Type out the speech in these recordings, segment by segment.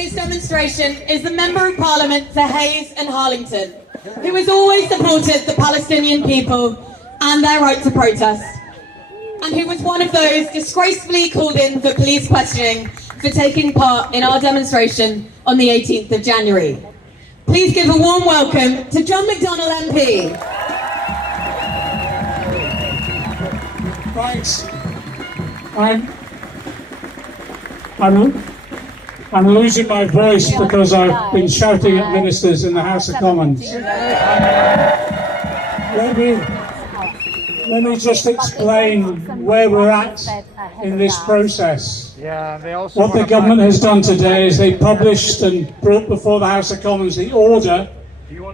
today's demonstration is the Member of Parliament for Hayes and Harlington, who has always supported the Palestinian people and their right to protest, and who was one of those disgracefully called in for police questioning for taking part in our demonstration on the 18th of January. Please give a warm welcome to John McDonnell MP. Thanks. I'm losing my voice because I've been shouting at ministers in the House of Commons. Let me just explain where we're at in this process. What the government has done today is they published and brought before the House of Commons the order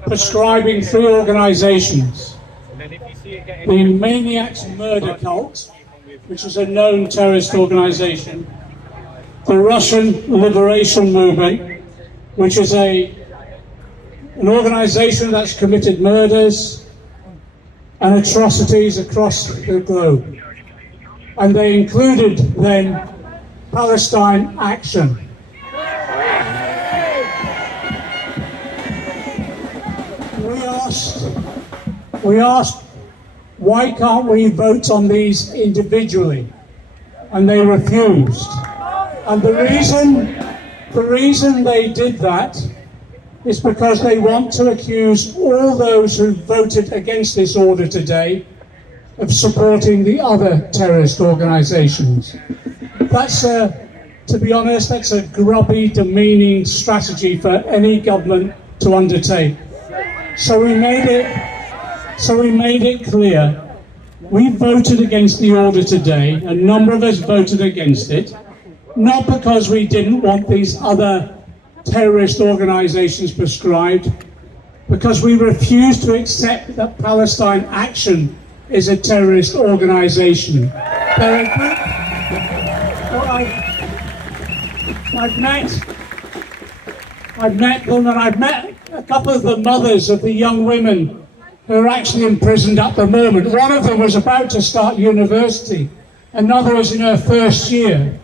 prescribing 3 organisations: the Maniacs Murder Cult, which is a known terrorist organisation; the Russian Liberation Movement, which is an organisation that's committed murders and atrocities across the globe. And they included then Palestine Action. We asked, why can't we vote on these individually? And they refused. And the reason they did that is because they want to accuse all those who voted against this order today of supporting the other terrorist organisations. That's to be honest, that's a grubby, demeaning strategy for any government to undertake. So we made it clear. We voted against the order today. A number of us voted against it, not because we didn't want these other terrorist organisations prescribed, because we refuse to accept that Palestine Action is a terrorist organisation. I've met them, and I've met a couple of the mothers of the young women who are actually imprisoned at the moment. One of them was about to start university, another was in her first year.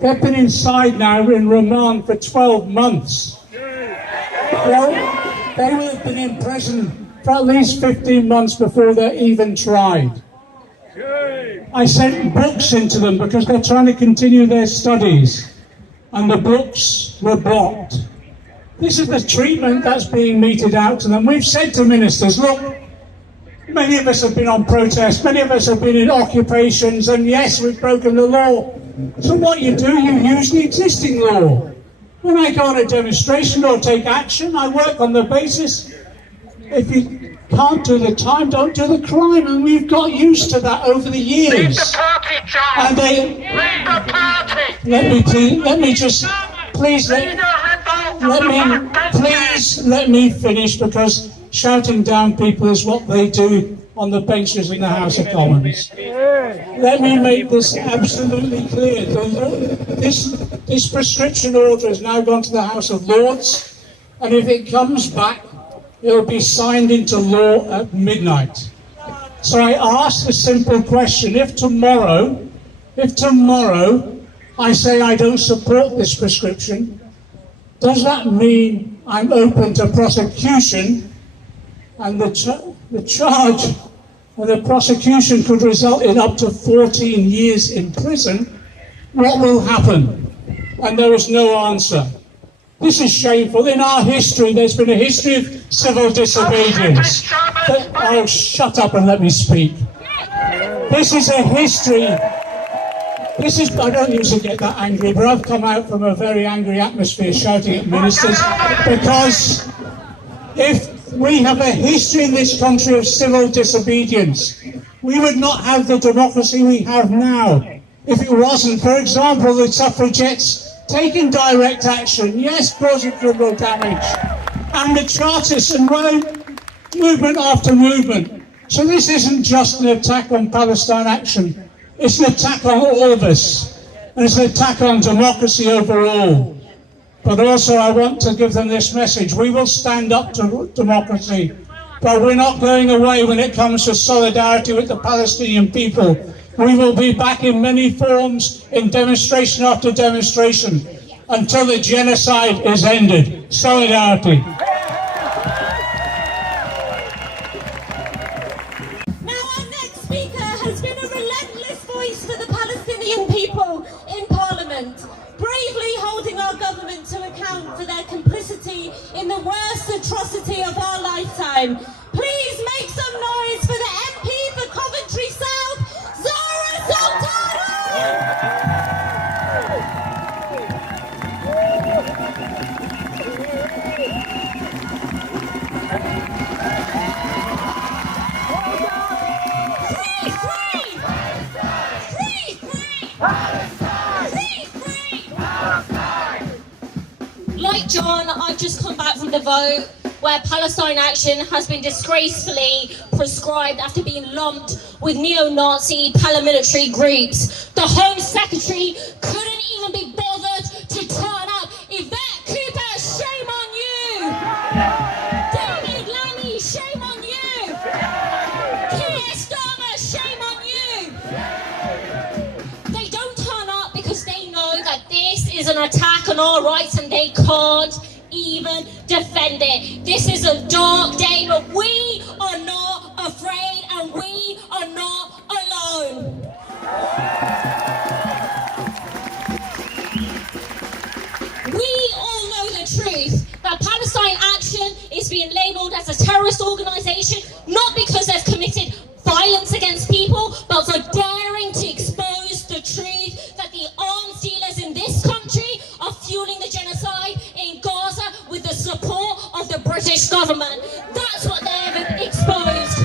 They've been inside now in remand for 12 months. Well, they will have been in prison for at least 15 months before they're even tried. I sent books into them because they're trying to continue their studies, and the books were blocked. This is the treatment that's being meted out to them. We've said to ministers, look, many of us have been on protest, many of us have been in occupations, and yes, we've broken the law. So what you do, you use the existing law. When I go on a demonstration or take action, I work on the basis, if you can't do the time, don't do the crime. And we've got used to that over the years. Leave the party, John! And Leave the party! Let me finish, because shouting down people is what they do on the benches in the House of Commons. Let me make this absolutely clear. This prescription order has now gone to the House of Lords, and if it comes back, it will be signed into law at midnight. So I ask a simple question. If tomorrow I say I don't support this prescription, does that mean I'm open to prosecution, and the charge and the prosecution could result in up to 14 years in prison? What will happen? And there is no answer. This is shameful. In our history, there's been a history of civil disobedience. Oh, shut up and let me speak. This is a history. I don't usually get that angry, but I've come out from a very angry atmosphere shouting at ministers, because if we have a history in this country of civil disobedience, we would not have the democracy we have now if it wasn't, for example, the suffragettes taking direct action, yes, causing criminal damage, and the Chartists and running movement after movement. So this isn't just an attack on Palestine Action, it's an attack on all of us, and it's an attack on democracy overall. But also I want to give them this message: we will stand up to democracy, but we're not going away when it comes to solidarity with the Palestinian people. We will be back in many forms, in demonstration after demonstration. until the genocide is ended. Solidarity. Now our next speaker has been a relentless voice for the Palestinian people in Parliament, bravely holding our government to account for their complicity in the worst atrocity of our lifetime. Please make some noise for the MP for Coventry South, Zara Sultana! Like John, I've just come back from the vote where Palestine Action has been disgracefully proscribed after being lumped with neo-Nazi paramilitary groups. The Home Secretary couldn't even be bothered to turn up. Yvette Cooper, shame on you! David Lammy, shame on you! Keir Starmer, shame on you! They don't turn up because they know that this is an attack on our rights and they can't even defend it. This is a dark day, but we are not afraid and we are not alone. We all know the truth that Palestine Action is being labelled as a terrorist organisation, not because they've committed violence against people, but for daring to expose the truth that the arms dealers in this country are fueling the genocide in Gaza with the support of the British government. That's what they've exposed.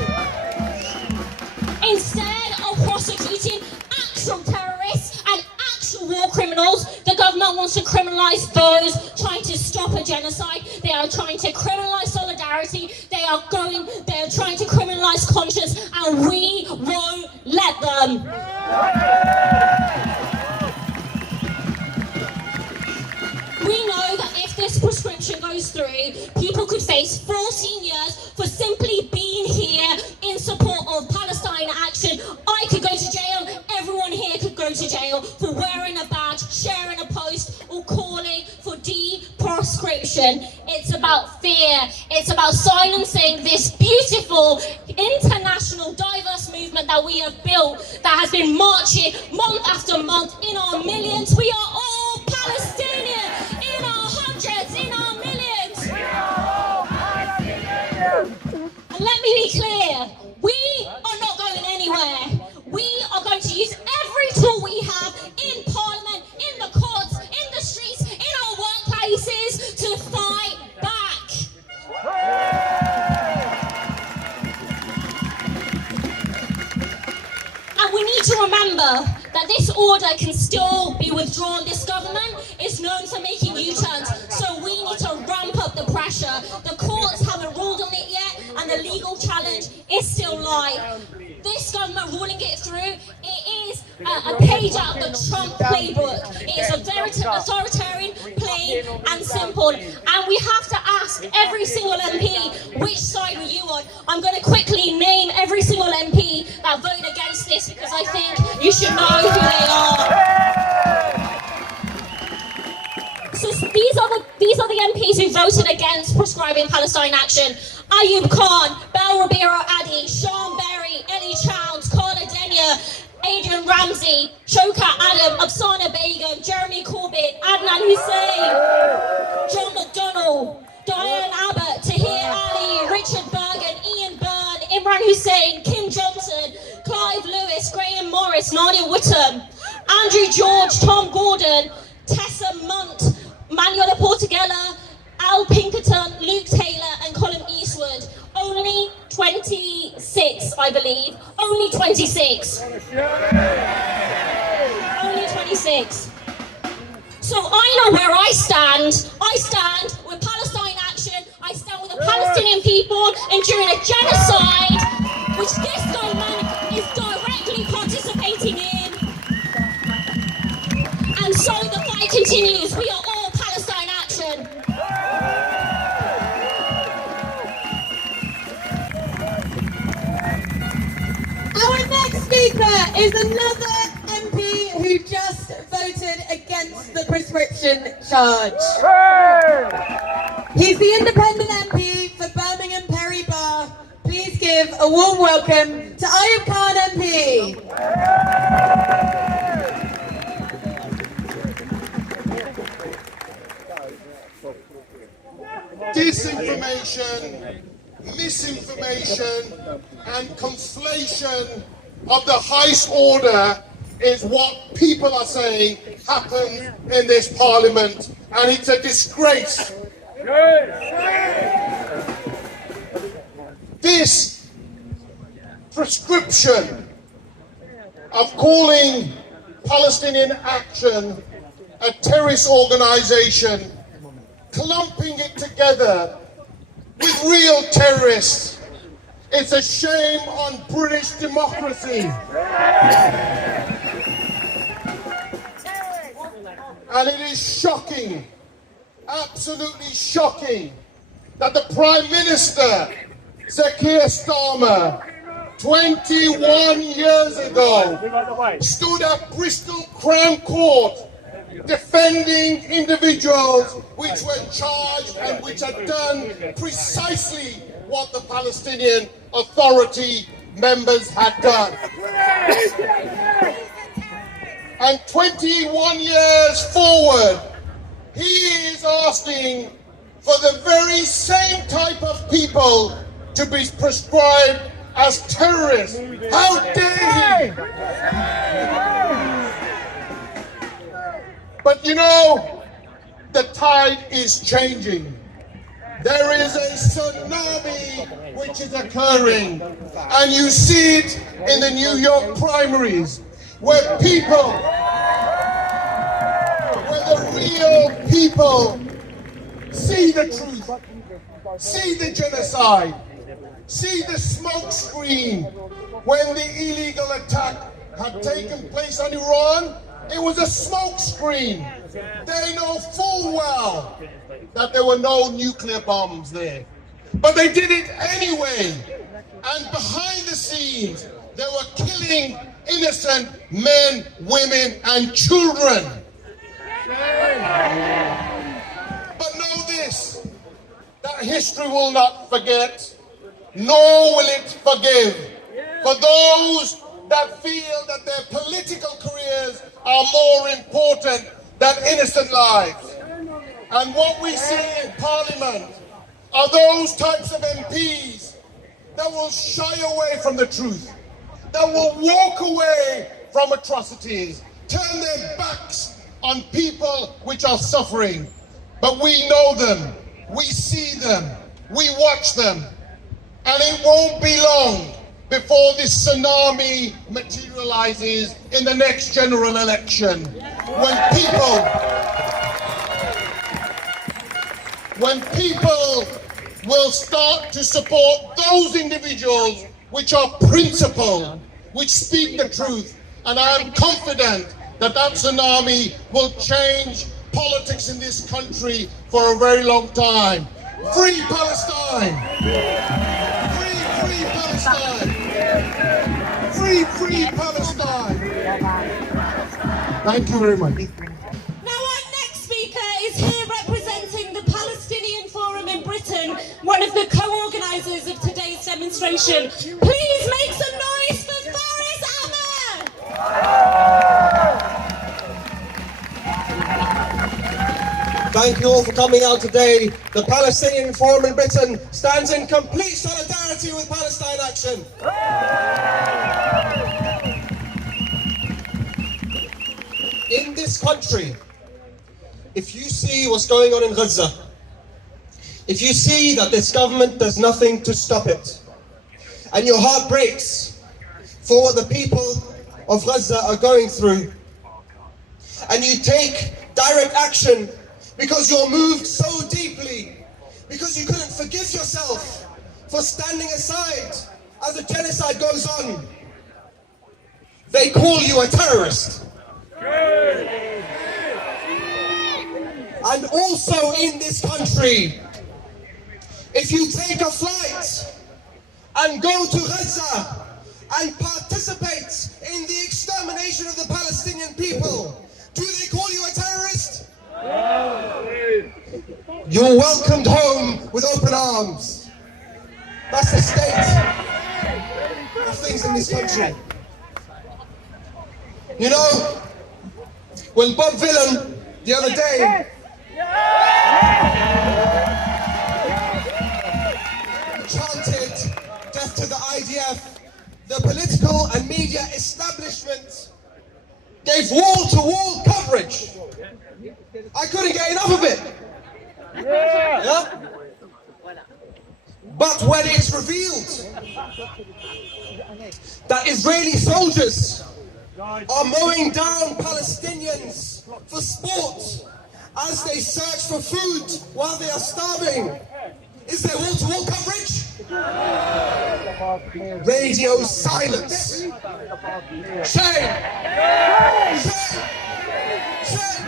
Instead of prosecuting actual terrorists and actual war criminals, the government wants to criminalise those trying to stop a genocide. They are trying to criminalise solidarity. They are trying to criminalise conscience, and we won't let them. We know that if this prescription goes through, people could face 14 years for simply being here in support of Palestine Action. I could go to jail, everyone here could go to jail for wearing a badge, sharing a post, or calling for de-proscription. It's about fear. It's about silencing this beautiful, international, diverse movement that we have built, that has been marching month after month in our millions. We are all Palestinian, in our hundreds, in our millions. And let me be clear, we are not going anywhere. We are going to use every tool we have in Parliament, in the courts, in the streets, in our workplaces to fight back. And we need to remember that this order can still be withdrawn. This government is known for making U-turns, so we need to ramp up the pressure. The courts haven't ruled on it yet, and the legal challenge is still live. This government ruling it through, it is a page out of the Trump playbook. It is a very authoritarian, plain and simple. And we have to ask every single MP, which side were you on? I'm going to quickly name every single MP that voted against this, because I think you should know who they are. So these are the MPs who voted against prescribing Palestine Action. Ayub Khan, Bel Rabiro Adi, Sean Berry, Ellie Childs, Carla Denia, Adrian Ramsey, Showkat Adam, Afsana Begum, Jeremy Corbyn, Adnan Hussein, John McDonnell, Diane Abbott, Tahir Ali, Richard Bergen, Ian Byrne, Imran Hussein, Kim Johnson, Clive Lewis, Graham Morris, Nadia Whittam, Andrew George, Tom Gordon, Tessa Munt, Manuela Portugella, Al Pinkerton, Luke Taylor and Colin Eastwood. Only 26, I believe. Only 26. Only 26. So I know where I stand. I stand with Palestine Action. I stand with the Palestinian people enduring a genocide, which this government is directly participating in. And so the fight continues. We are all Palestine Action. Our next speaker is another MP who just voted voted against the prescription charge. He's the independent MP for Birmingham Perry Bar. Please give a warm welcome to Ayub Khan MP. Disinformation, misinformation and conflation of the highest order is what people are saying happens in this parliament, and it's a disgrace. This prescription of calling Palestinian Action a terrorist organisation, clumping it together with real terrorists, it's a shame on British democracy. And it is shocking, absolutely shocking, that the Prime Minister, Sir Keir Starmer, 21 years ago, stood at Bristol Crown Court defending individuals which were charged and which had done precisely what the Palestinian Authority members had done. And 21 years forward, he is asking for the very same type of people to be prescribed as terrorists. How dare he! But you know, the tide is changing. There is a tsunami which is occurring, and you see it in the New York primaries, where people, where the real people see the truth, see the genocide, see the smoke screen. When the illegal attack had taken place on Iran, it was a smoke screen. They know full well that there were no nuclear bombs there. But they did it anyway. And behind the scenes, they were killing innocent men, women, and children. But know this, that history will not forget, nor will it forgive. For those that feel that their political careers are more important than innocent lives. And what we see in Parliament are those types of MPs that will shy away from the truth, that will walk away from atrocities, turn their backs on people which are suffering. But we know them, we see them, we watch them, and it won't be long before this tsunami materializes in the next general election, when people will start to support those individuals which are principled, which speak the truth. And I am confident that that tsunami will change politics in this country for a very long time. Free Palestine! Free Palestine! Free Palestine! Thank you very much. Now our next speaker is here representing the Palestinian Forum in Britain, one of the co-organisers of today's demonstration. Please make some noise for Faris Ahmed! Thank you all for coming out today. The Palestinian Forum in Britain stands in complete solidarity with Palestine Action. In this country, if you see what's going on in Gaza, if you see that this government does nothing to stop it, and your heart breaks for what the people of Gaza are going through, and you take direct action because you're moved so deeply, because you couldn't forgive yourself for standing aside as the genocide goes on, they call you a terrorist. And also in this country, if you take a flight and go to Gaza and participate in the extermination of the Palestinian people, do they call you're welcomed home with open arms. That's the state of things in this country. You know, when Bob Villan the other day chanted death to the IDF, the political and media establishment gave wall-to-wall coverage. I couldn't get enough of it. Yeah? But when it's revealed that Israeli soldiers are mowing down Palestinians for sport as they search for food while they are starving, is there wall-to-wall coverage? Radio silence. Shame! Shame! Shame!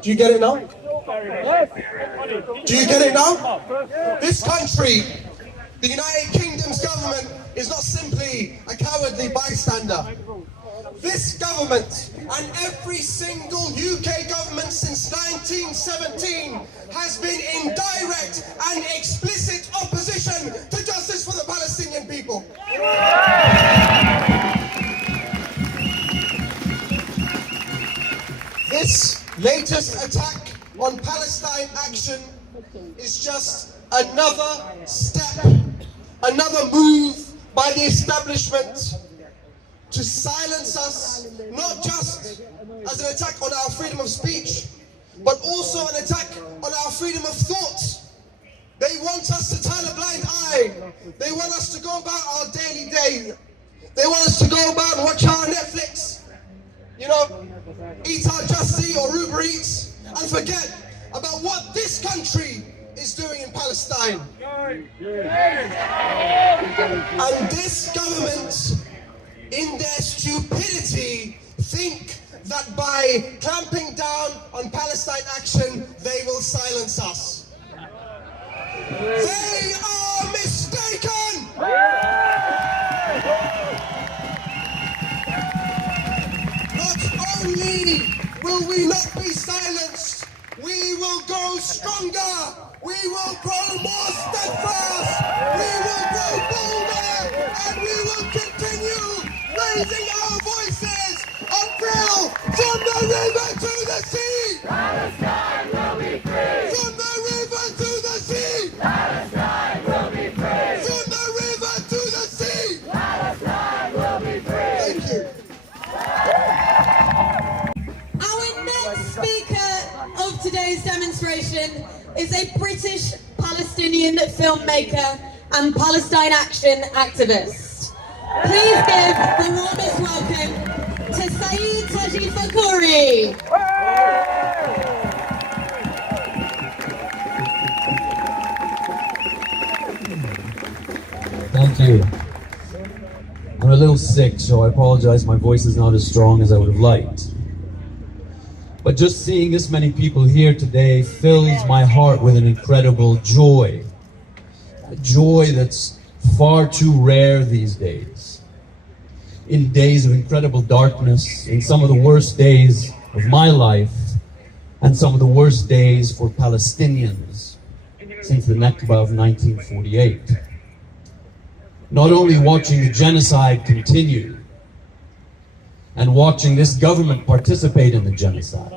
Do you get it now? Do you get it now? This country, the United Kingdom's government, is not simply a cowardly bystander. This government and every single UK government since 1917 has been in direct and explicit opposition to justice for the Palestinian people. This latest attack on Palestine Action is just another step, another move by the establishment to silence us, not just as an attack on our freedom of speech, but also an attack on our freedom of thought. They want us to turn a blind eye. They want us to go about our daily day. They want us to go about and watch our Netflix, you know, eat our Just Eat or Uber Eats, and forget about what this country is doing in Palestine. And this government, in their stupidity, think that by clamping down on Palestine Action, they will silence us. They are mistaken! Not only will we not be silenced, we will grow stronger, we will grow more steadfast, we will grow bolder, and we will continue raising our voices until from the river to the sea, Palestine will be free. From the river to the sea, Palestine will be free. From the river to the sea, Palestine will be free. Thank you. Our next speaker of today's demonstration is a British Palestinian filmmaker and Palestine Action activist. Please give the warmest welcome to Saeed Tajifakouri. Thank you. I'm a little sick, so I apologize my voice is not as strong as I would have liked. But just seeing this many people here today fills my heart with an incredible joy. A joy that's far too rare these days. In days of incredible darkness, in some of the worst days of my life, and some of the worst days for Palestinians since the Nakba of 1948. Not only watching the genocide continue, and watching this government participate in the genocide,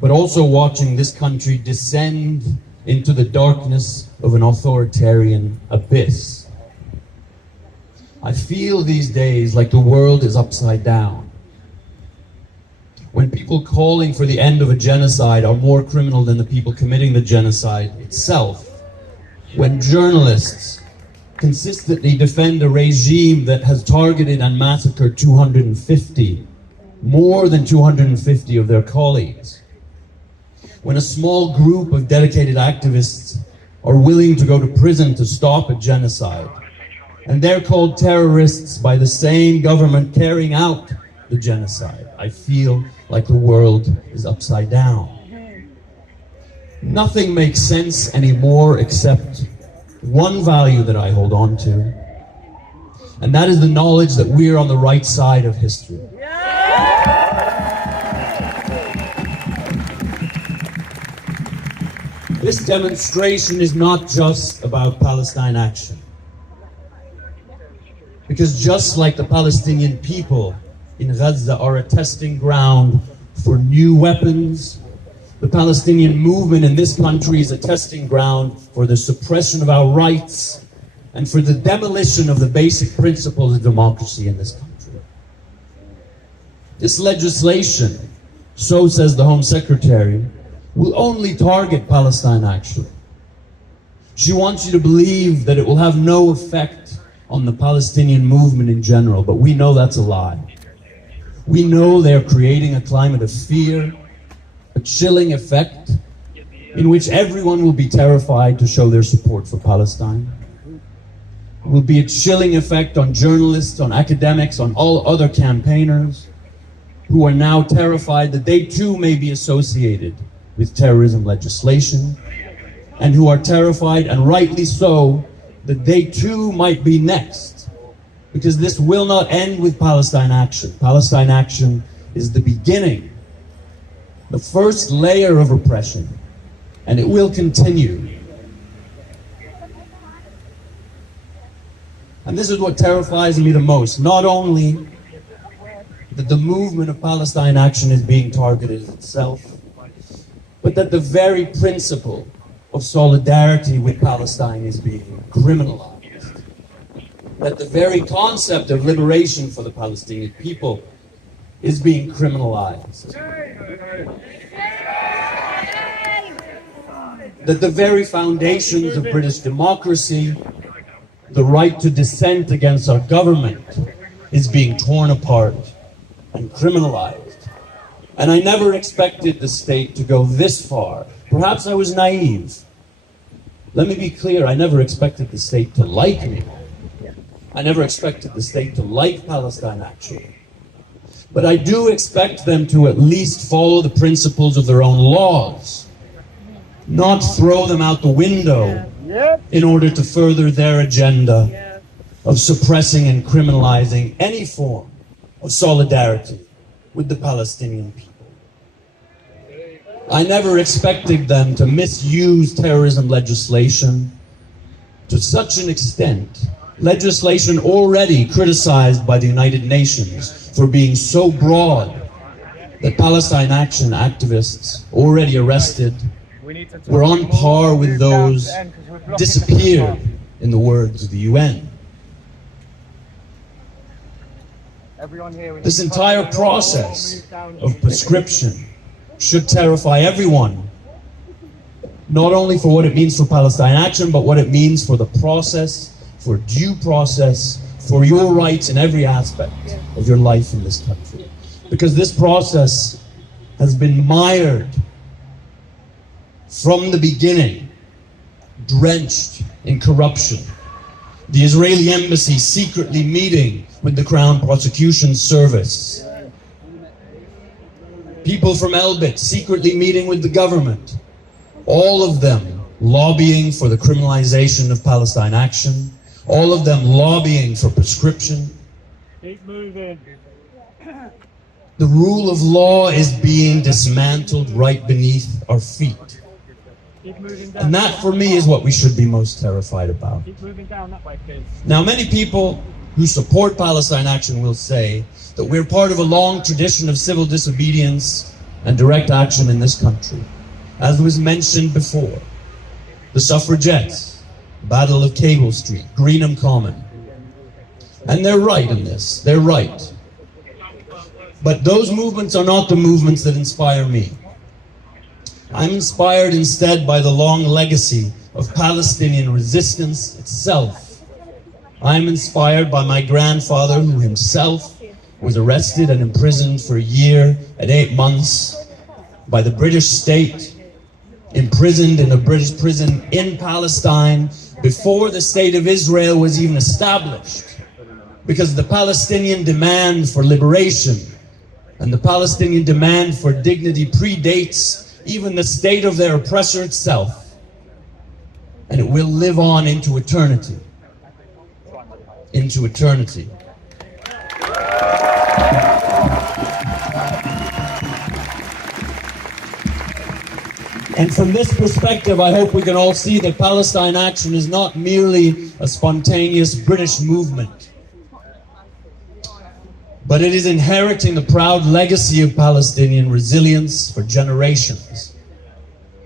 but also watching this country descend into the darkness of an authoritarian abyss. I feel these days like the world is upside down. When people calling for the end of a genocide are more criminal than the people committing the genocide itself, when journalists consistently defend a regime that has targeted and massacred more than 250 of their colleagues, when a small group of dedicated activists are willing to go to prison to stop a genocide, and they're called terrorists by the same government carrying out the genocide, I feel like the world is upside down. Nothing makes sense anymore except one value that I hold on to, and that is the knowledge that we're on the right side of history. This demonstration is not just about Palestine action. Because just like the Palestinian people in Gaza are a testing ground for new weapons, the Palestinian movement in this country is a testing ground for the suppression of our rights and for the demolition of the basic principles of democracy in this country. This legislation, so says the Home Secretary, will only target Palestine action. She wants you to believe that it will have no effect on the Palestinian movement in general, but we know that's a lie. We know they're creating a climate of fear, a chilling effect in which everyone will be terrified to show their support for Palestine. It will be a chilling effect on journalists, on academics, on all other campaigners who are now terrified that they too may be associated with terrorism legislation, and who are terrified, and rightly so, that they too might be next. Because this will not end with Palestine action. Palestine action is the beginning, the first layer of oppression, and it will continue. And this is what terrifies me the most. Not only that the movement of Palestine action is being targeted itself, but that the very principle of solidarity with Palestine is being criminalized. That the very concept of liberation for the Palestinian people is being criminalized. That the very foundations of British democracy, the right to dissent against our government, is being torn apart and criminalized. And I never expected the state to go this far. Perhaps I was naive. Let me be clear, I never expected the state to like me. I never expected the state to like Palestine action. But I do expect them to at least follow the principles of their own laws, not throw them out the window in order to further their agenda of suppressing and criminalizing any form of solidarity with the Palestinian people. I never expected them to misuse terrorism legislation to such an extent, legislation already criticized by the United Nations for being so broad that Palestine action activists already arrested were on par with those disappeared, in the words of the UN. This entire process of prescription should terrify everyone, not only for what it means for Palestine action, but what it means for the process, for due process, for your rights in every aspect of your life in this country. Because this process has been mired from the beginning, drenched in corruption. The Israeli embassy secretly meeting with the Crown Prosecution Service. People from Elbit secretly meeting with the government. All of them lobbying for the criminalization of Palestine action. All of them lobbying for prescription. Keep moving. The rule of law is being dismantled right beneath our feet. And that, for me, is what we should be most terrified about. Keep moving down that way, please. Now, many people who support Palestine action will say that we're part of a long tradition of civil disobedience and direct action in this country. As was mentioned before, the suffragettes, Battle of Cable Street, Greenham Common. And they're right in this, they're right. But those movements are not the movements that inspire me. I'm inspired instead by the long legacy of Palestinian resistance itself. I'm inspired by my grandfather, who himself was arrested and imprisoned for a year and 8 months by the British state, imprisoned in a British prison in Palestine before the state of Israel was even established, because the Palestinian demand for liberation and the Palestinian demand for dignity predates even the state of their oppressor itself, and it will live on into eternity. Into eternity. And from this perspective, I hope we can all see that Palestine Action is not merely a spontaneous British movement, but it is inheriting the proud legacy of Palestinian resilience for generations.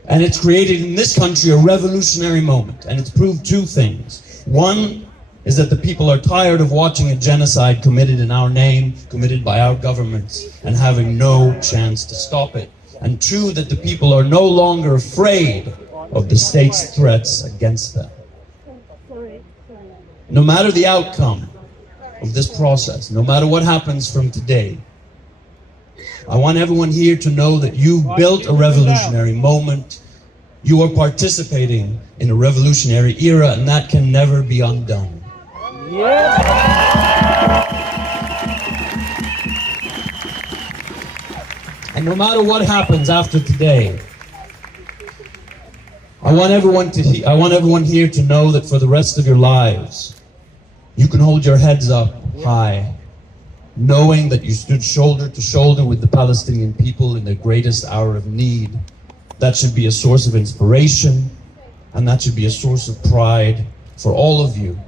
And it's created in this country a revolutionary moment, and it's proved two things. One is that the people are tired of watching a genocide committed in our name, committed by our governments, and having no chance to stop it. And two, that the people are no longer afraid of the state's threats against them. No matter the outcome of this process, no matter what happens from today, I want everyone here to know that you've built a revolutionary moment. You are participating in a revolutionary era, and that can never be undone. And no matter what happens after today, I want everyone here to know that for the rest of your lives, you can hold your heads up high, knowing that you stood shoulder to shoulder with the Palestinian people in their greatest hour of need. That should be a source of inspiration, and that should be a source of pride for all of you.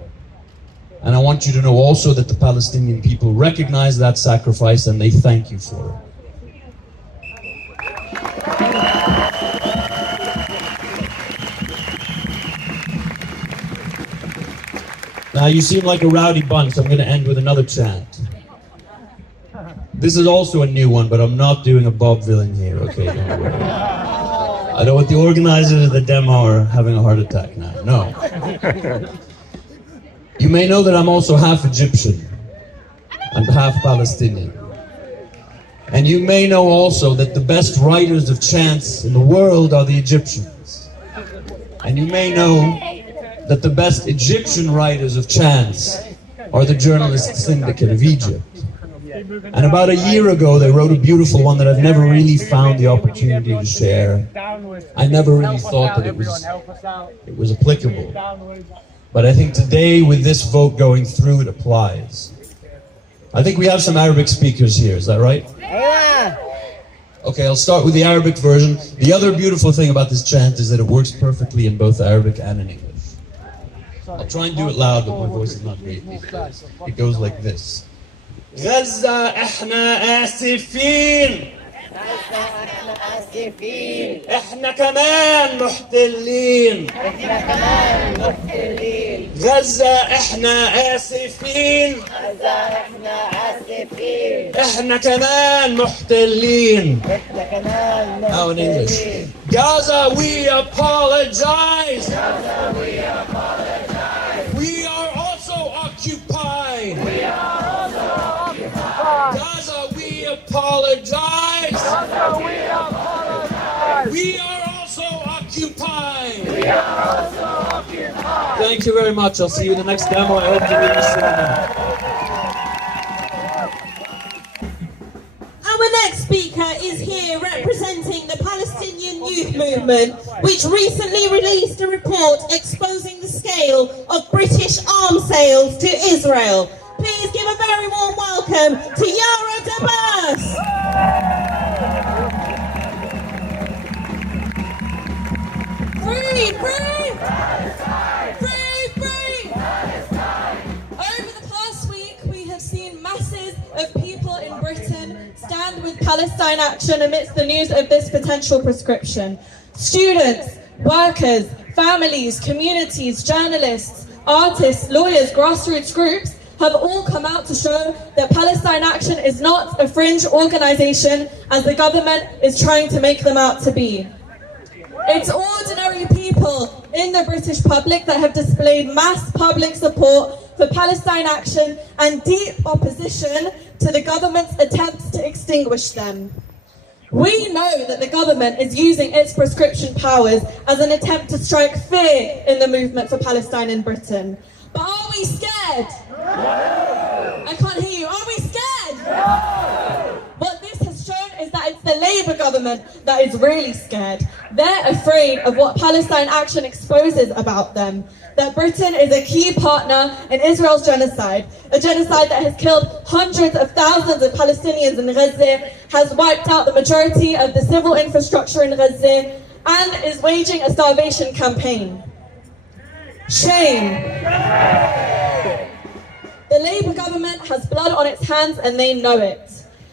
And I want you to know also that the Palestinian people recognize that sacrifice and they thank you for it. Now you seem like a rowdy bunch, so I'm going to end with another chant. This is also a new one, but I'm not doing a Bob Villain here, okay? Don't worry. I don't want the organizers of the demo are having a heart attack now. No. You may know that I'm also half Egyptian and half Palestinian. And you may know also that the best writers of chants in the world are the Egyptians. And you may know that the best Egyptian writers of chants are the Journalist Syndicate of Egypt. And about a year ago, they wrote a beautiful one that I've never really found the opportunity to share. I never really thought that it was applicable. But I think today, with this vote going through, it applies. I think we have some Arabic speakers here, is that right? Okay, I'll start with the Arabic version. The other beautiful thing about this chant is that it works perfectly in both Arabic and in English. I'll try and do it loud, but my voice is not great. It goes like this. غزة احنا آسفين احنا كمان محتلين غزة احنا آسفين احنا كمان محتلين. Now in English. Gaza, we apologize. We are also occupied. Gaza, we apologize. We are also occupied. Thank you very much. I'll see you in the next demo. I hope you really see Our next speaker is here representing the Palestinian Youth Movement, which recently released a report exposing the scale of British arms sales to Israel. Please give a very warm welcome to Yara Dabas. Free, free! Free, free! Over the past week, we have seen masses of people in Britain stand with Palestine Action amidst the news of this potential prescription. Students, workers, families, communities, journalists, artists, lawyers, grassroots groups have all come out to show that Palestine Action is not a fringe organisation as the government is trying to make them out to be. It's ordinary people in the British public that have displayed mass public support for Palestine Action and deep opposition to the government's attempts to extinguish them. We know that the government is using its prescription powers as an attempt to strike fear in the movement for Palestine in Britain. But are we scared? I can't hear you. Are we scared? What this has shown is that it's the Labour government that is really scared. They're afraid of what Palestine Action exposes about them. That Britain is a key partner in Israel's genocide, a genocide that has killed hundreds of thousands of Palestinians in Gaza, has wiped out the majority of the civil infrastructure in Gaza, and is waging a starvation campaign. Shame. The Labour government has blood on its hands and they know it.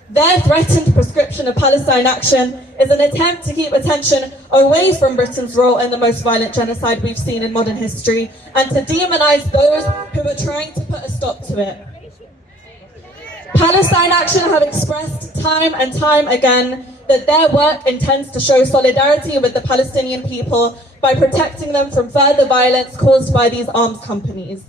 Their threatened prescription of Palestine action is an attempt to keep attention away from Britain's role in the most violent genocide we've seen in modern history and to demonise those who are trying to put a stop to it. Palestine Action have expressed time and time again that their work intends to show solidarity with the Palestinian people by protecting them from further violence caused by these arms companies.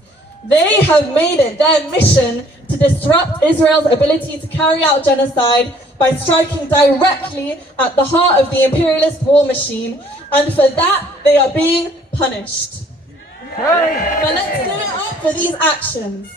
They have made it their mission to disrupt Israel's ability to carry out genocide by striking directly at the heart of the imperialist war machine, and for that they are being punished. But let's give it up for these actions.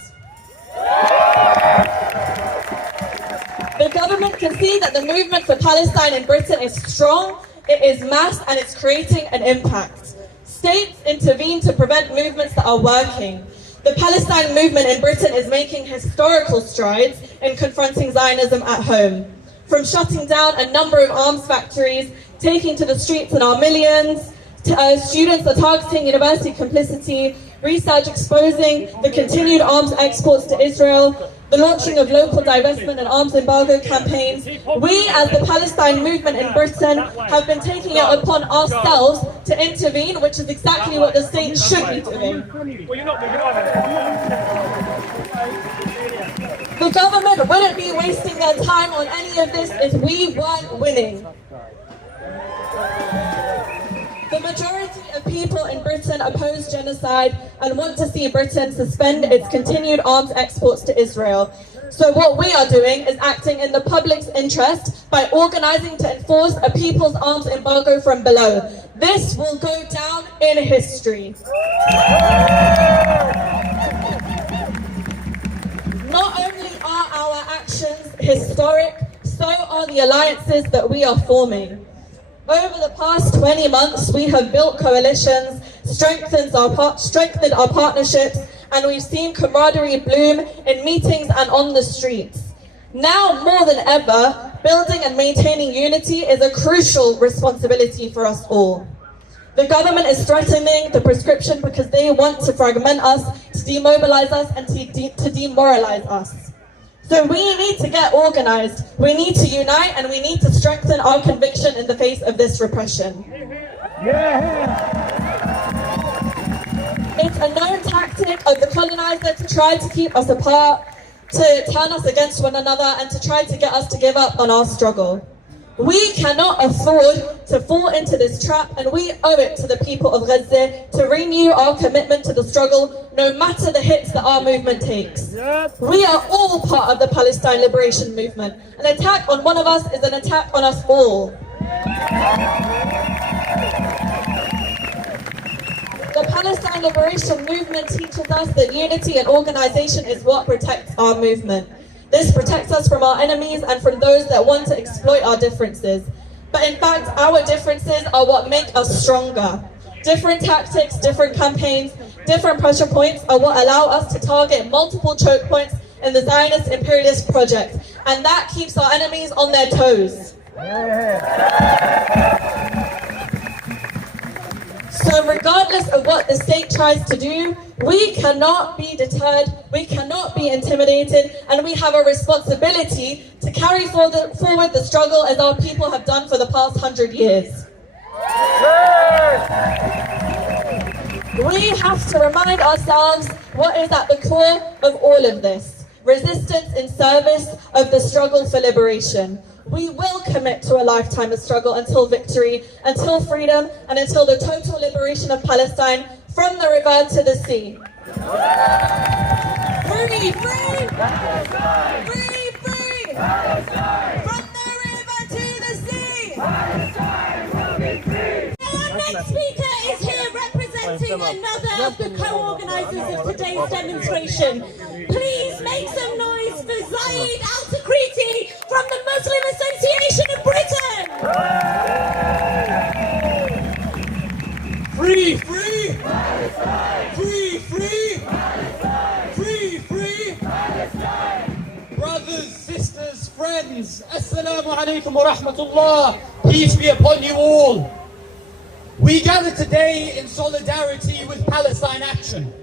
The government can see that the movement for Palestine in Britain is strong, it is mass, and it's creating an impact. States intervene to prevent movements that are working. The Palestine movement in Britain is making historical strides in confronting Zionism at home. From shutting down a number of arms factories, taking to the streets in our millions, students are targeting university complicity, research exposing the continued arms exports to Israel, the launching of local divestment and arms embargo campaigns. We, as the Palestine movement in Britain, have been taking it upon ourselves to intervene, which is exactly what the state should be doing. The government wouldn't be wasting their time on any of this if we weren't winning. The majority of people in Britain oppose genocide and want to see Britain suspend its continued arms exports to Israel. So what we are doing is acting in the public's interest by organising to enforce a people's arms embargo from below. This will go down in history. Not only are our actions historic, so are the alliances that we are forming. Over the past 20 months, we have built coalitions, strengthened our partnerships, and we've seen camaraderie bloom in meetings and on the streets. Now more than ever, building and maintaining unity is a crucial responsibility for us all. The government is threatening the prescription because they want to fragment us, to demobilize us, and to demoralize us. So we need to get organised, we need to unite, and we need to strengthen our conviction in the face of this repression. It's a known tactic of the colonizer to try to keep us apart, to turn us against one another, and to try to get us to give up on our struggle. We cannot afford to fall into this trap, and we owe it to the people of Gaza to renew our commitment to the struggle, no matter the hits that our movement takes. We are all part of the Palestine liberation movement. An attack on one of us is an attack on us all. The Palestine liberation movement teaches us that unity and organisation is what protects our movement. This protects us from our enemies and from those that want to exploit our differences. But in fact, our differences are what make us stronger. Different tactics, different campaigns, different pressure points are what allow us to target multiple choke points in the Zionist imperialist project. And that keeps our enemies on their toes. So regardless of what the state tries to do, we cannot be deterred, we cannot be intimidated, and we have a responsibility to carry forward the struggle as our people have done for the past 100 years. We have to remind ourselves what is at the core of all of this: resistance in service of the struggle for liberation. We will commit to a lifetime of struggle until victory, until freedom, and until the total liberation of Palestine from the river to the sea. Free, free! Palestine! Free, free! Palestine! From the river to the sea! Palestine will be free! Our next speaker is here representing another of the co-organisers of today's demonstration. Please make some noise for Zaid Al-Takriti from the Muslim Association of Britain! Free, free! Palestine! Free, free! Palestine! Free, free! Palestine! Brothers, sisters, friends, Assalamu alaikum wa rahmatullah. Peace be upon you all. We gather today in solidarity with Palestine Action,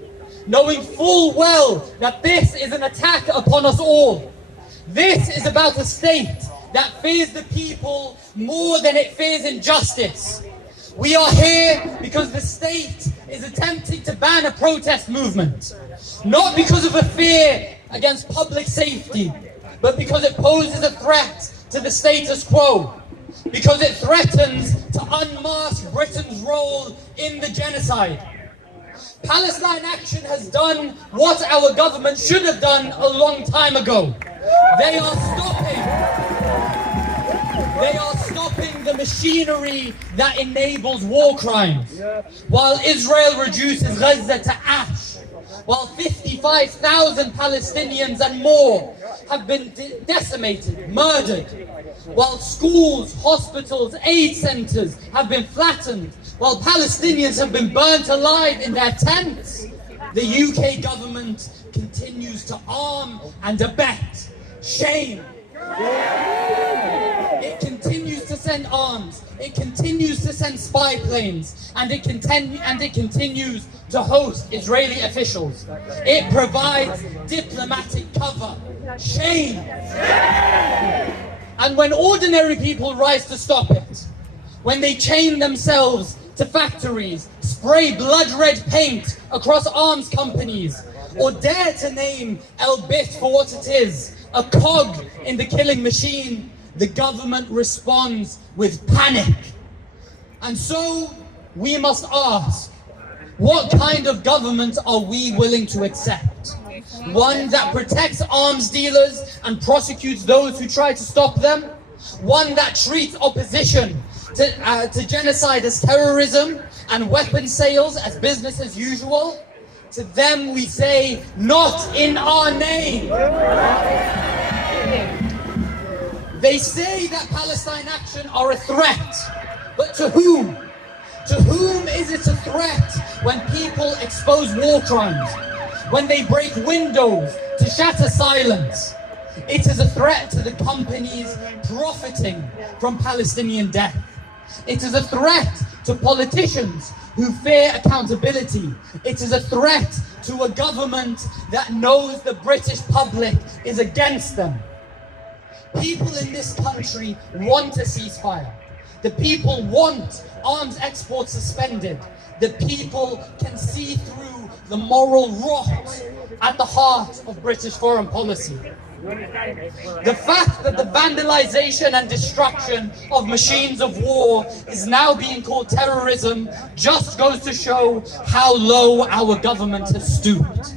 knowing full well that this is an attack upon us all. This is about a state that fears the people more than it fears injustice. We are here because the state is attempting to ban a protest movement, not because of a fear against public safety, but because it poses a threat to the status quo, because it threatens to unmask Britain's role in the genocide. Palestine Action has done what our government should have done a long time ago. They are stopping the machinery that enables war crimes. While Israel reduces Gaza to ash, while 55,000 Palestinians and more have been decimated, murdered, while schools, hospitals, aid centres have been flattened, while Palestinians have been burnt alive in their tents, the UK government continues to arm and abet. Shame. It continues to send arms, it continues to send spy planes, and it continues to host Israeli officials. It provides diplomatic cover. Shame. And when ordinary people rise to stop it, when they chain themselves to factories, spray blood-red paint across arms companies, or dare to name El Bit for what it is, a cog in the killing machine, the government responds with panic. And so we must ask, what kind of government are we willing to accept? One that protects arms dealers and prosecutes those who try to stop them? One that treats opposition to genocide as terrorism and weapon sales as business as usual? To them we say, not in our name. They say that Palestine Action are a threat, but to whom? To whom is it a threat when people expose war crimes, when they break windows to shatter silence? It is a threat to the companies profiting from Palestinian death. It is a threat to politicians who fear accountability. It is a threat to a government that knows the British public is against them. People in this country want a ceasefire. The people want arms exports suspended. The people can see through the moral rot at the heart of British foreign policy. The fact that the vandalization and destruction of machines of war is now being called terrorism just goes to show how low our government has stooped.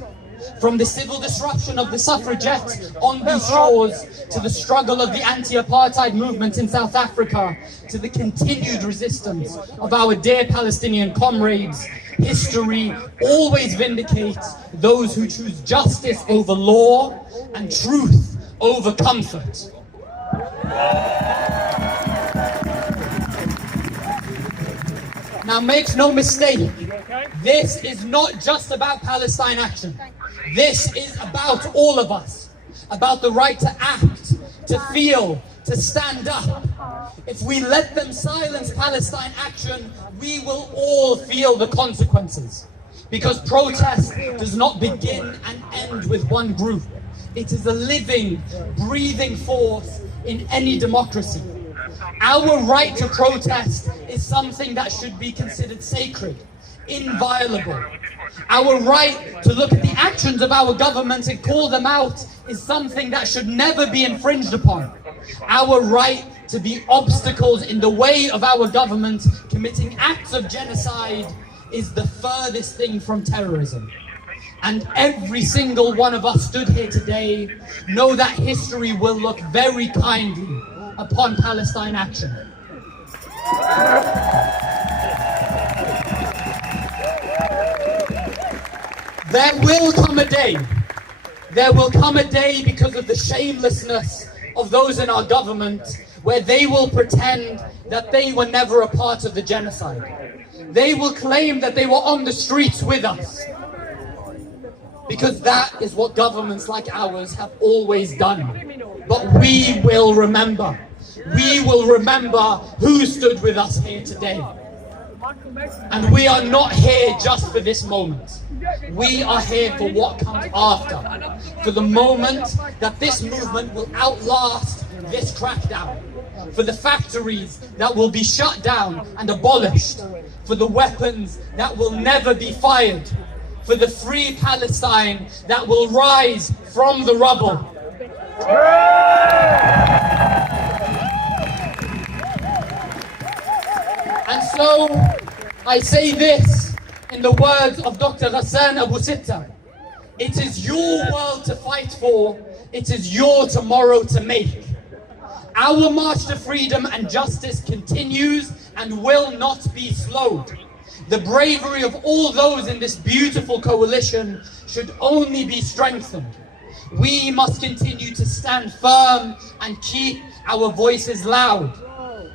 From the civil disruption of the suffragettes on these shores, to the struggle of the anti-apartheid movement in South Africa, to the continued resistance of our dear Palestinian comrades, history always vindicates those who choose justice over law and truth over comfort. Now make no mistake, this is not just about Palestine Action. This is about all of us, about the right to act, to feel, to stand up. If we let them silence Palestine Action, we will all feel the consequences. Because protest does not begin and end with one group. It is a living, breathing force in any democracy. Our right to protest is something that should be considered sacred, inviolable. Our right to look at the actions of our government and call them out is something that should never be infringed upon. Our right to be obstacles in the way of our government committing acts of genocide is the furthest thing from terrorism. And every single one of us stood here today know that history will look very kindly upon Palestine Action. There will come a day because of the shamelessness of those in our government, where they will pretend that they were never a part of the genocide. They will claim that they were on the streets with us, because that is what governments like ours have always done. But we will remember. We will remember who stood with us here today. And we are not here just for this moment. We are here for what comes after. For the moment that this movement will outlast this crackdown. For the factories that will be shut down and abolished. For the weapons that will never be fired. For the free Palestine that will rise from the rubble. And so, I say this in the words of Dr. Ghassan Abu Sitta. It is your world to fight for. It is your tomorrow to make. Our march to freedom and justice continues and will not be slowed. The bravery of all those in this beautiful coalition should only be strengthened. We must continue to stand firm and keep our voices loud.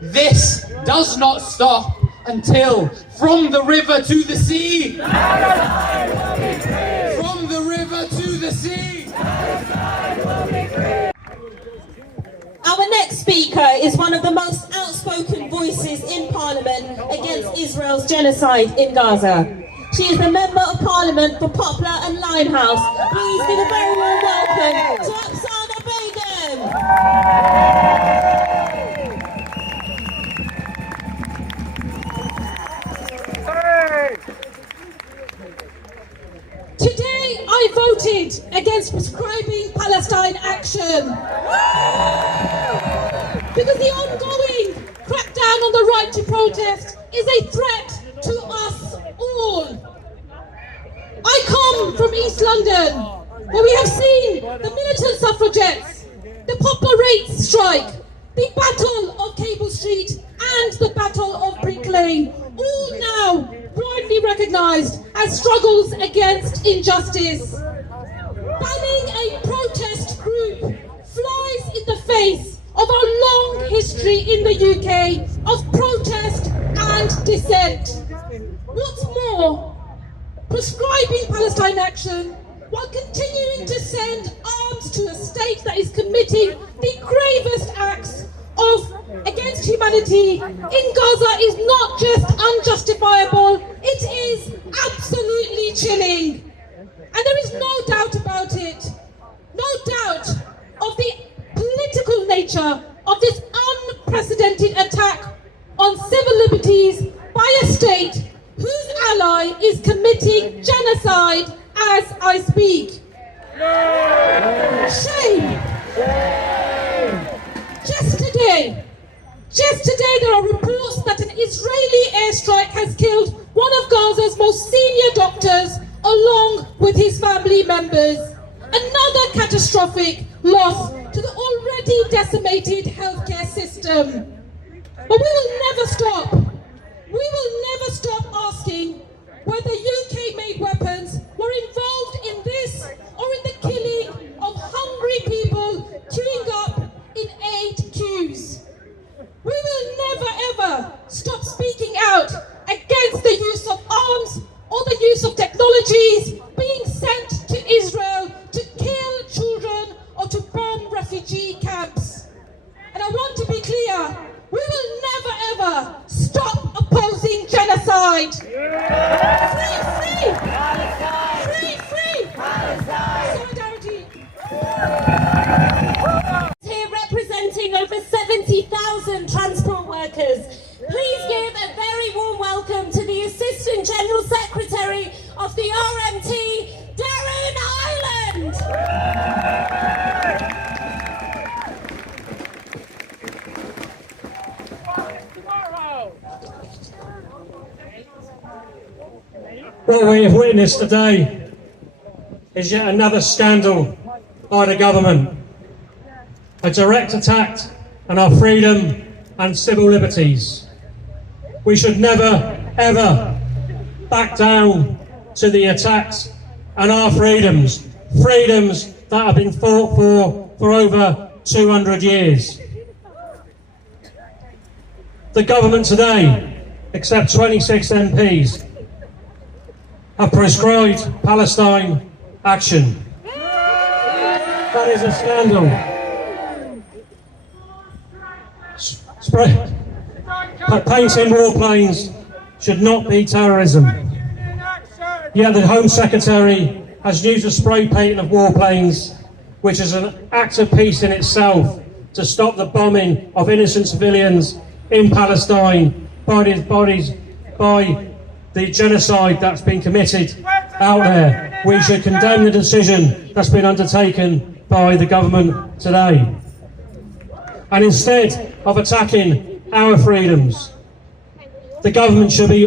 This does not stop until from the river to the sea, from the river to the sea. Our next speaker is one of the most outspoken voices in Parliament against Israel's genocide in Gaza. She is the Member of Parliament for Poplar and Limehouse. Please give a very warm welcome to Oksana Begum. Today I voted against prescribing Palestine action because the ongoing crackdown on the right to protest is a threat to us all. I come from East London, where we have seen the militant suffragettes, the Poplar Rates strike, the Battle of Cable Street and the Battle of Brick Lane, all now broadly recognised as struggles against injustice. Banning a protest group flies in the face of our long history in the UK of protest and dissent. What's more, prescribing Palestine action while continuing to send arms to a state that is committing the gravest acts against humanity in Gaza is not just unjustifiable, it is absolutely chilling. And there is no doubt about it, no doubt of the political nature of this unprecedented attack on civil liberties by a state whose ally is committing genocide as I speak. Shame! Just today there are reports that an Israeli airstrike has killed one of Gaza's most senior doctors along with his family members. Another catastrophic loss to the already decimated healthcare system. But we will never stop. We will never stop asking whether UK-made weapons were involved in this or in the killing of hungry people queuing up in aid queues. We will never ever stop speaking out against the use of arms or the use of technologies being sent to Israel to kill children or to bomb refugee camps. And I want to be clear, we will never ever stop opposing genocide. Free, free! Free, free! Solidarity! Here representing over 70,000 transport workers. Please give a very warm welcome to the Assistant General Secretary of the RMT, Darren Ireland. What we have witnessed today is yet another scandal by the government. A direct attack on our freedom and civil liberties. We should never, ever back down to the attacks on our freedoms. Freedoms that have been fought for over 200 years. The government today, except 26 MPs, have prescribed Palestine action. That is a scandal. Painting warplanes should not be terrorism. Yet the Home Secretary has used a spray painting of warplanes, which is an act of peace in itself, to stop the bombing of innocent civilians in Palestine by the genocide that's been committed out there. We should condemn the decision that's been undertaken by the government today. And instead of attacking our freedoms, the government should be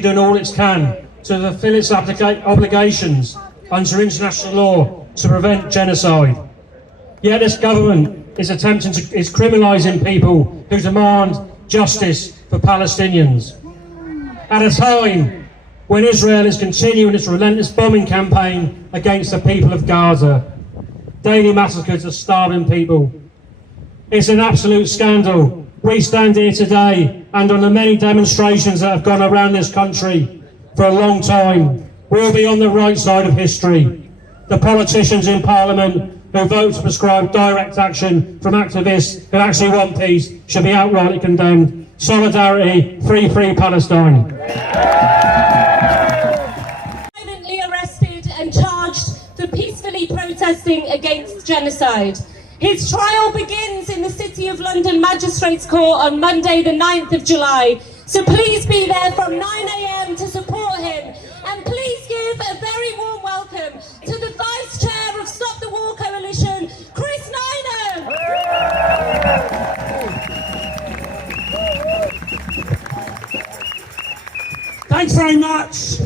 doing all it can to fulfill its obligations under international law to prevent genocide. Yet this government is criminalising people who demand justice for Palestinians. At a time when Israel is continuing its relentless bombing campaign against the people of Gaza, daily massacres of starving people. It's an absolute scandal. We stand here today, and on the many demonstrations that have gone around this country for a long time, we'll be on the right side of history. The politicians in Parliament who vote to prescribe direct action from activists who actually want peace should be outrightly condemned. Solidarity, free Palestine. Violently arrested and charged for peacefully protesting against genocide. His trial begins in the City of London Magistrates Court on Monday the 9th of July. So please be there from 9 a.m. to support him. And please give a very warm welcome to the Vice Chair of Stop the War Coalition, Chris Nynham. Thanks very much,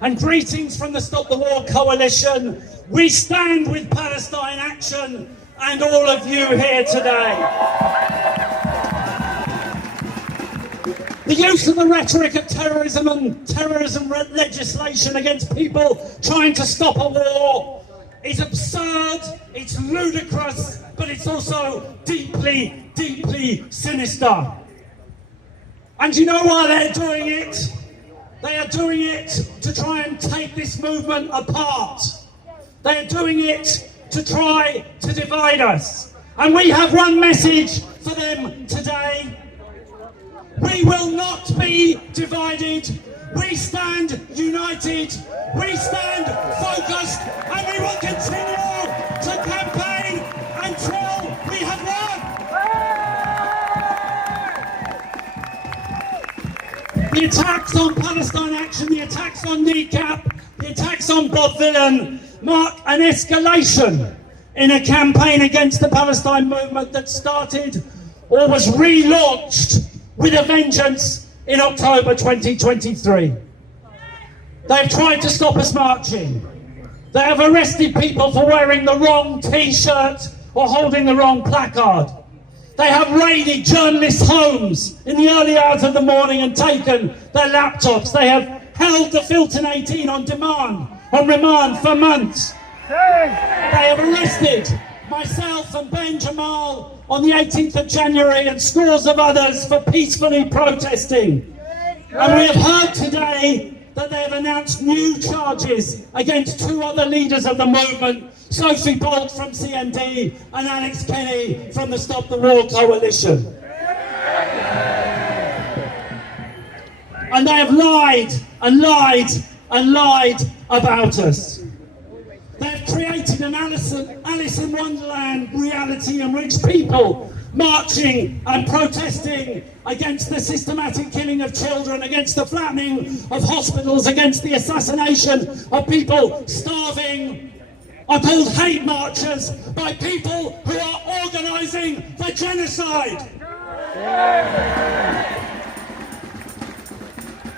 and greetings from the Stop the War Coalition. We stand with Palestine Action and all of you here today. The use of the rhetoric of terrorism and terrorism legislation against people trying to stop a war is absurd, it's ludicrous, but it's also deeply, deeply sinister. And you know why they're doing it? They are doing it to try and take this movement apart. They are doing it to try to divide us. And we have one message for them today. We will not be divided. We stand united. We stand focused, and we will continue to campaign until we have won. The attacks on Palestine Action, the attacks on Kneecap, the attacks on Bob Villan mark an escalation in a campaign against the Palestine movement that started or was relaunched with a vengeance in October 2023. They've tried to stop us marching. They have arrested people for wearing the wrong T-shirt or holding the wrong placard. They have raided journalists' homes in the early hours of the morning and taken their laptops. They have held the Filton 18 on remand for months. They have arrested myself and Ben Jamal on the 18th of January and scores of others for peacefully protesting. And we have heard today that they have announced new charges against two other leaders of the movement, Sophie Bolt from CND and Alex Kenny from the Stop the War Coalition. And they have lied and lied and lied about us. They've created an Alice in Wonderland reality in which people marching and protesting against the systematic killing of children, against the flattening of hospitals, against the assassination of people starving, are called hate marchers by people who are organising for genocide.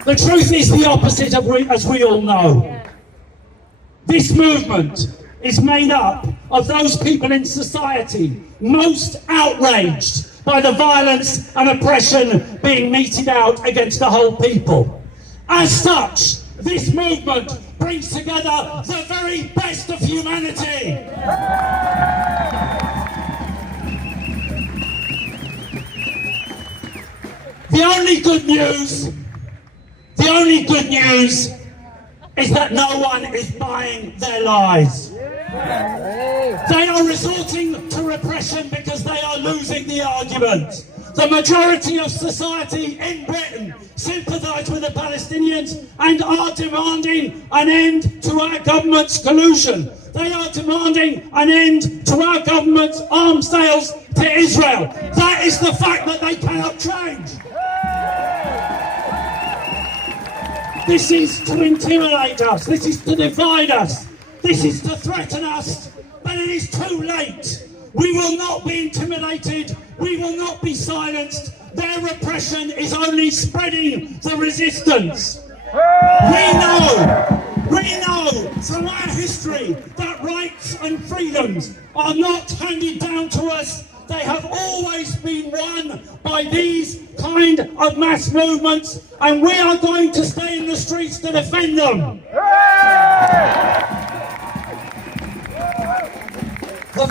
The truth is the opposite, as we all know. This movement is made up of those people in society most outraged by the violence and oppression being meted out against the whole people. As such, this movement brings together the very best of humanity. The only good news is that no one is buying their lies. They are resorting to repression because they are losing the argument. The majority of society in Britain sympathise with the Palestinians and are demanding an end to our government's collusion. They are demanding an end to our government's arms sales to Israel. That is the fact that they cannot change. This is to intimidate us. This is to divide us. This is to threaten us. But it is too late. We will not be intimidated. We will not be silenced. Their repression is only spreading the resistance. We know from our history that rights and freedoms are not handed down to us. They have always been won by these kind of mass movements, and we are going to stay in the streets to defend them. The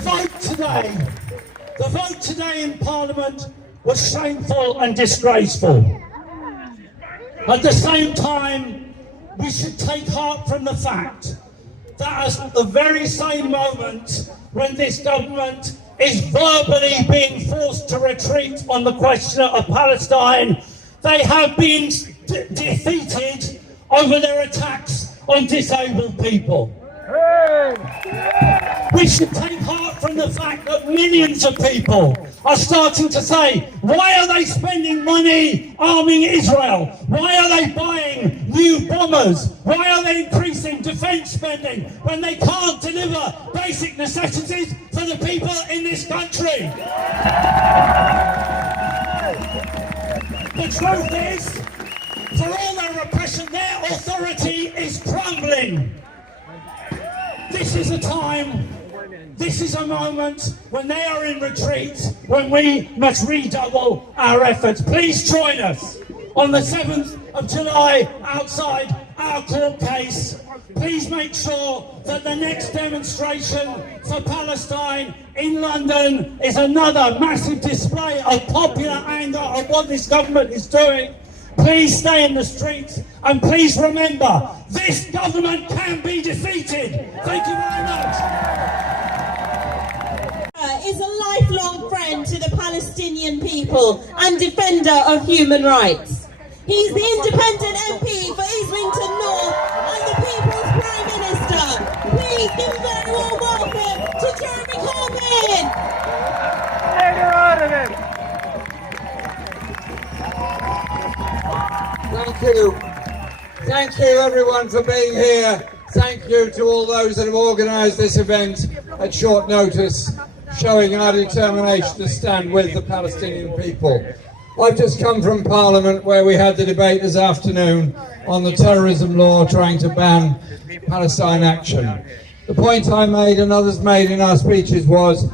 vote today in Parliament was shameful and disgraceful. At the same time, we should take heart from the fact that at the very same moment when this government is verbally being forced to retreat on the question of Palestine, they have been defeated over their attacks on disabled people. We should take heart from the fact that millions of people are starting to say, why are they spending money arming Israel? Why are they buying new bombers? Why are they increasing defence spending when they can't deliver basic necessities for the people in this country? The truth is, for all their repression, their authority is crumbling. This is a time, this is a moment when they are in retreat, when we must redouble our efforts. Please join us on the 7th of July outside our court case. Please make sure that the next demonstration for Palestine in London is another massive display of popular anger at what this government is doing. Please stay in the streets, and please remember, this government can be defeated. Thank you very much. Is a lifelong friend to the Palestinian people and defender of human rights. He's the independent MP for Islington North and the People's Prime Minister. Please give a very warm welcome to Jeremy Corbyn. Thank you. Thank you everyone for being here. Thank you to all those that have organised this event at short notice, showing our determination to stand with the Palestinian people. I've just come from Parliament where we had the debate this afternoon on the terrorism law trying to ban Palestine action. The point I made and others made in our speeches was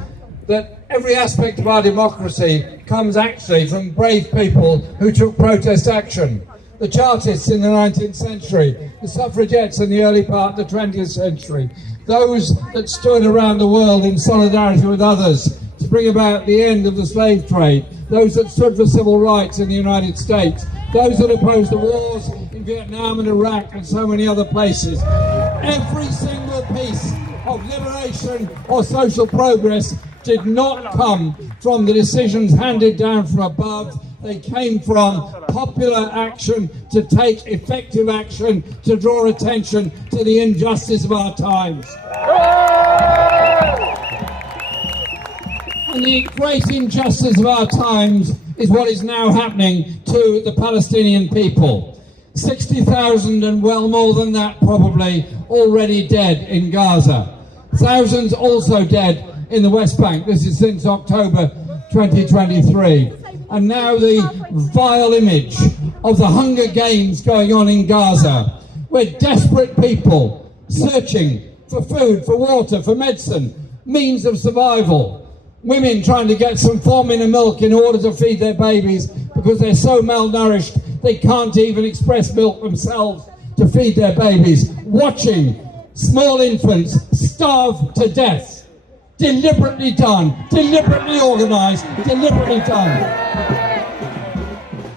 that every aspect of our democracy comes actually from brave people who took protest action. The Chartists in the 19th century, the suffragettes in the early part of the 20th century, those that stood around the world in solidarity with others to bring about the end of the slave trade, those that stood for civil rights in the United States, those that opposed the wars in Vietnam and Iraq and so many other places. Every single piece of liberation or social progress did not come from the decisions handed down from above. They came from popular action to take effective action to draw attention to the injustice of our times. And the great injustice of our times is what is now happening to the Palestinian people. 60,000 and well more than that probably already dead in Gaza. Thousands also dead in the West Bank. This is since October 2023. And now the vile image of the Hunger Games going on in Gaza, where desperate people searching for food, for water, for medicine, means of survival. Women trying to get some formula milk in order to feed their babies because they're so malnourished they can't even express milk themselves to feed their babies. Watching small infants starve to death. Deliberately done, deliberately organised, deliberately done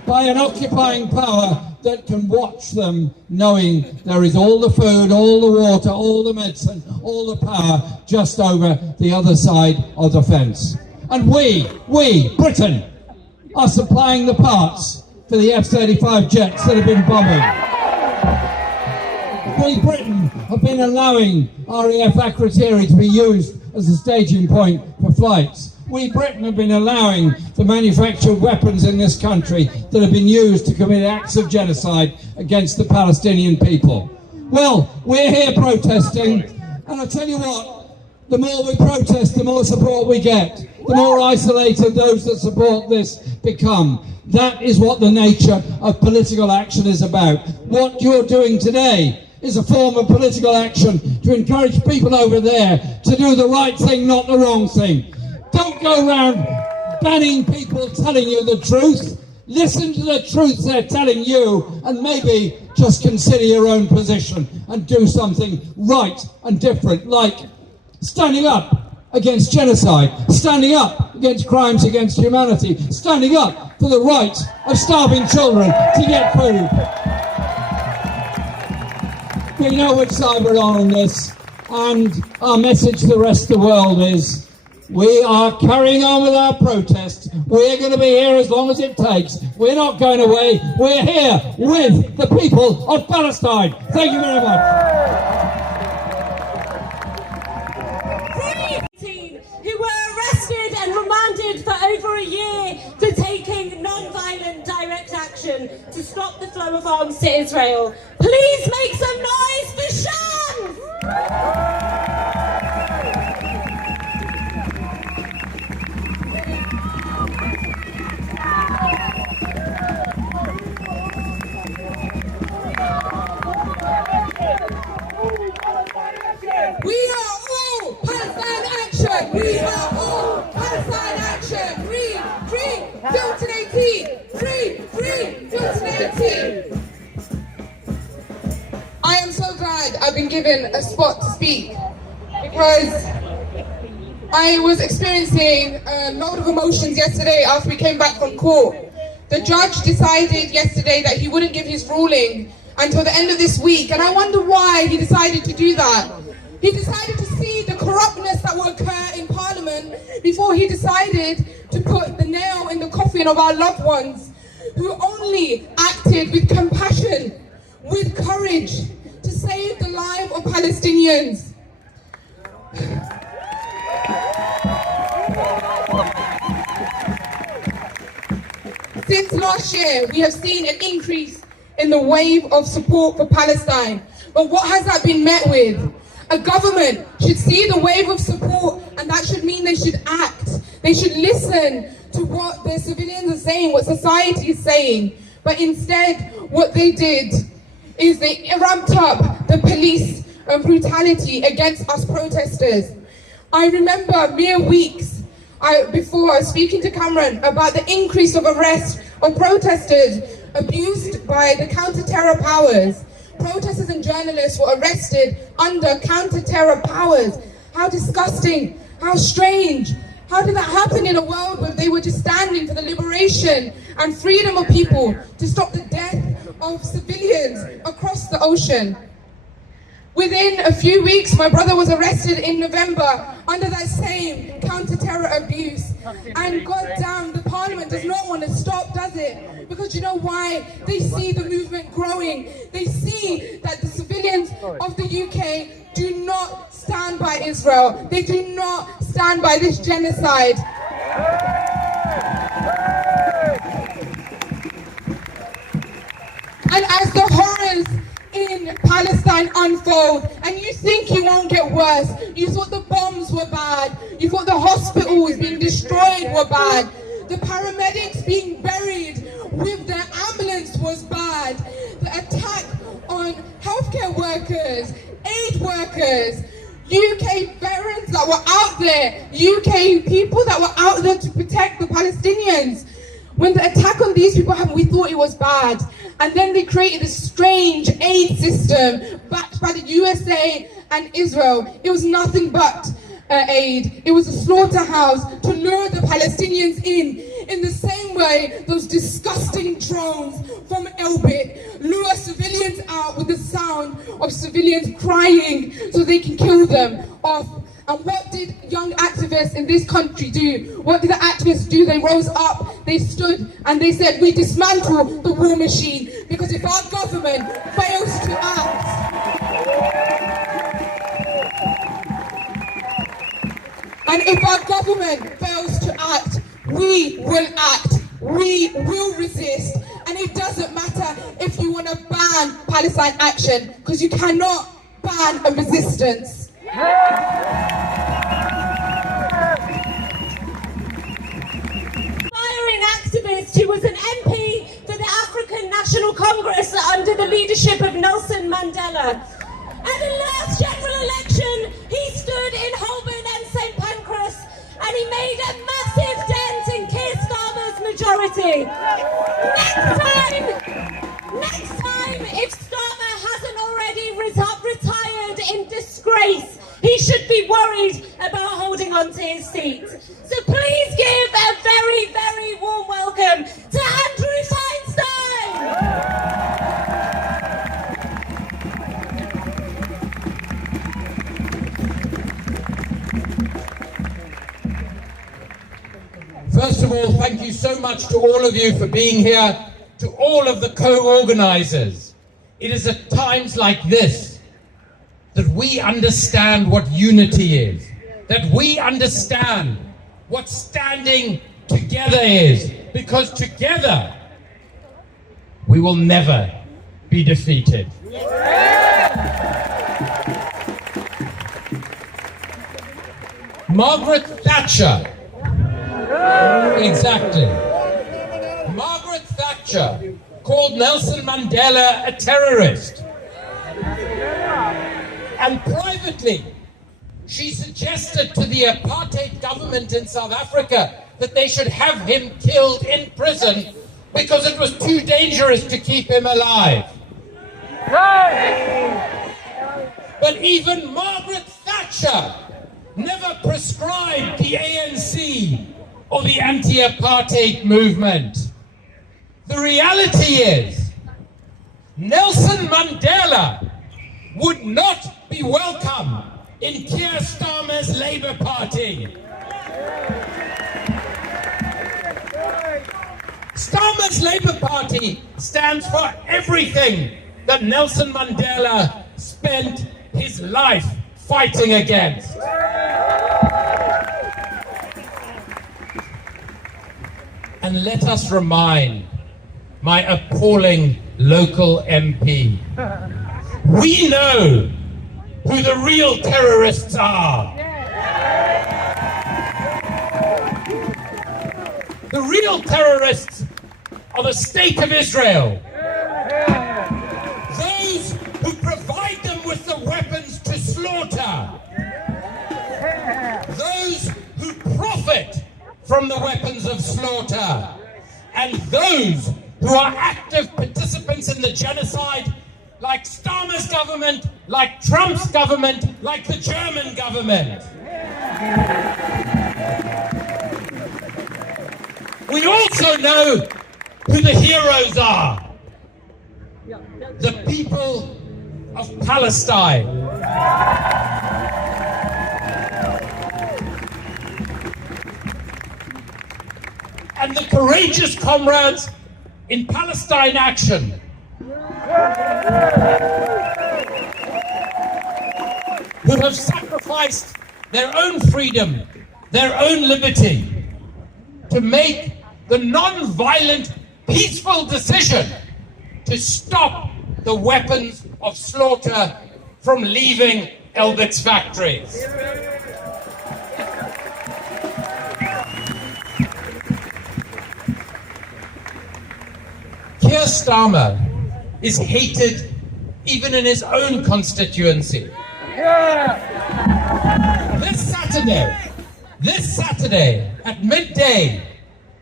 by an occupying power that can watch them knowing there is all the food, all the water, all the medicine, all the power just over the other side of the fence. And we, Britain, are supplying the parts for the F-35 jets that have been bombing. Great Britain have been allowing RAF Akrotiri to be used as a staging point for flights. We, Britain, have been allowing the manufacture of weapons in this country that have been used to commit acts of genocide against the Palestinian people. Well, we're here protesting, and I tell you what, the more we protest, the more support we get. The more isolated those that support this become. That is what the nature of political action is about. What you're doing today is a form of political action to encourage people over there to do the right thing, not the wrong thing. Don't go around banning people telling you the truth. Listen to the truth they're telling you, and maybe just consider your own position and do something right and different, like standing up against genocide, standing up against crimes against humanity, standing up for the right of starving children to get food. We know which side we're on this, and our message to the rest of the world is we are carrying on with our protest. We're going to be here as long as it takes. We're not going away. We're here with the people of Palestine. Thank you very much. Who were arrested and remanded for over a year for taking non-violent direct action to stop the flow of arms to Israel. Please make some noise for Shams! We are all Palestine action! We are all Palestine action! Free! Free! Filton 18! Free! Free! Filton 18! I am so glad I've been given a spot to speak, because I was experiencing a load of emotions yesterday after we came back from court. The judge decided yesterday that he wouldn't give his ruling until the end of this week, and I wonder why he decided to do that. He decided to see the corruptness that will occur in Parliament before he decided to put the nail in the coffin of our loved ones who only acted with compassion, with courage, to save the life of Palestinians. Since last year, we have seen an increase in the wave of support for Palestine. But what has that been met with? A government should see the wave of support, and that should mean they should act. They should listen to what the civilians are saying, what society is saying. But instead, what they did is they ramped up the police brutality against us protesters. I remember mere weeks before speaking to Cameron about the increase of arrests of protesters abused by the counter-terror powers. Protesters and journalists were arrested under counter-terror powers. How disgusting, how strange. How did that happen in a world where they were just standing for the liberation and freedom of people, to stop the death of civilians across the ocean? Within a few weeks, my brother was arrested in November under that same counter-terror abuse. And goddamn, the Parliament does not want to stop, does it? Because you know why? They see the movement growing. They see that the civilians of the UK do not stand by Israel. They do not stand by this genocide. And as the horrors in Palestine unfold, and you think it won't get worse, you thought the bombs were bad, you thought the hospitals being destroyed were bad, the paramedics being buried with their ambulance was bad, the attack on healthcare workers, aid workers, UK veterans that were out there, UK people that were out there to protect the Palestinians. When the attack on these people happened, we thought it was bad. And then they created a strange aid system backed by the USA and Israel. It was nothing but aid. It was a slaughterhouse to lure the Palestinians in the same way those disgusting drones from Elbit lure civilians out with the sound of civilians crying so they can kill them off And what did young activists in this country do? What did the activists do? They rose up, they stood, and they said, we dismantle the war machine, because if our government fails to act, and if our government fails to act, we will act. We will resist. And it doesn't matter if you want to ban Palestine Action, because you cannot ban a resistance. Inspiring activist who was an MP for the African National Congress under the leadership of Nelson Mandela. At the last general election, he stood in Holborn and St Pancras, and he made a massive dent in Keir Starmer's majority. Next time, if Starmer hasn't already retired in disgrace, he should be worried about holding on to his seat. So please give a very, very warm welcome to Andrew Feinstein. First of all, thank you so much to all of you for being here, to all of the co-organizers. It is at times like this that we understand what unity is, that we understand what standing together is, because together we will never be defeated. Margaret Thatcher. Exactly. Margaret Thatcher called Nelson Mandela a terrorist. And privately, she suggested to the apartheid government in South Africa that they should have him killed in prison because it was too dangerous to keep him alive. But even Margaret Thatcher never prescribed the ANC or the anti-apartheid movement. The reality is, Nelson Mandela would not be welcome in Keir Starmer's Labour Party. Starmer's Labour Party stands for everything that Nelson Mandela spent his life fighting against. And let us remind my appalling local MP, we know who the real terrorists are. The real terrorists are the State of Israel. Those who provide them with the weapons to slaughter. Those who profit from the weapons of slaughter. And those who are active participants in the genocide, like Starmer's government, like Trump's government, like the German government. We also know who the heroes are. The people of Palestine. And the courageous comrades in Palestine Action. Who have sacrificed their own freedom, their own liberty, to make the non-violent, peaceful decision to stop the weapons of slaughter from leaving Elbit's factories. Keir Starmer is hated even in his own constituency. This Saturday at midday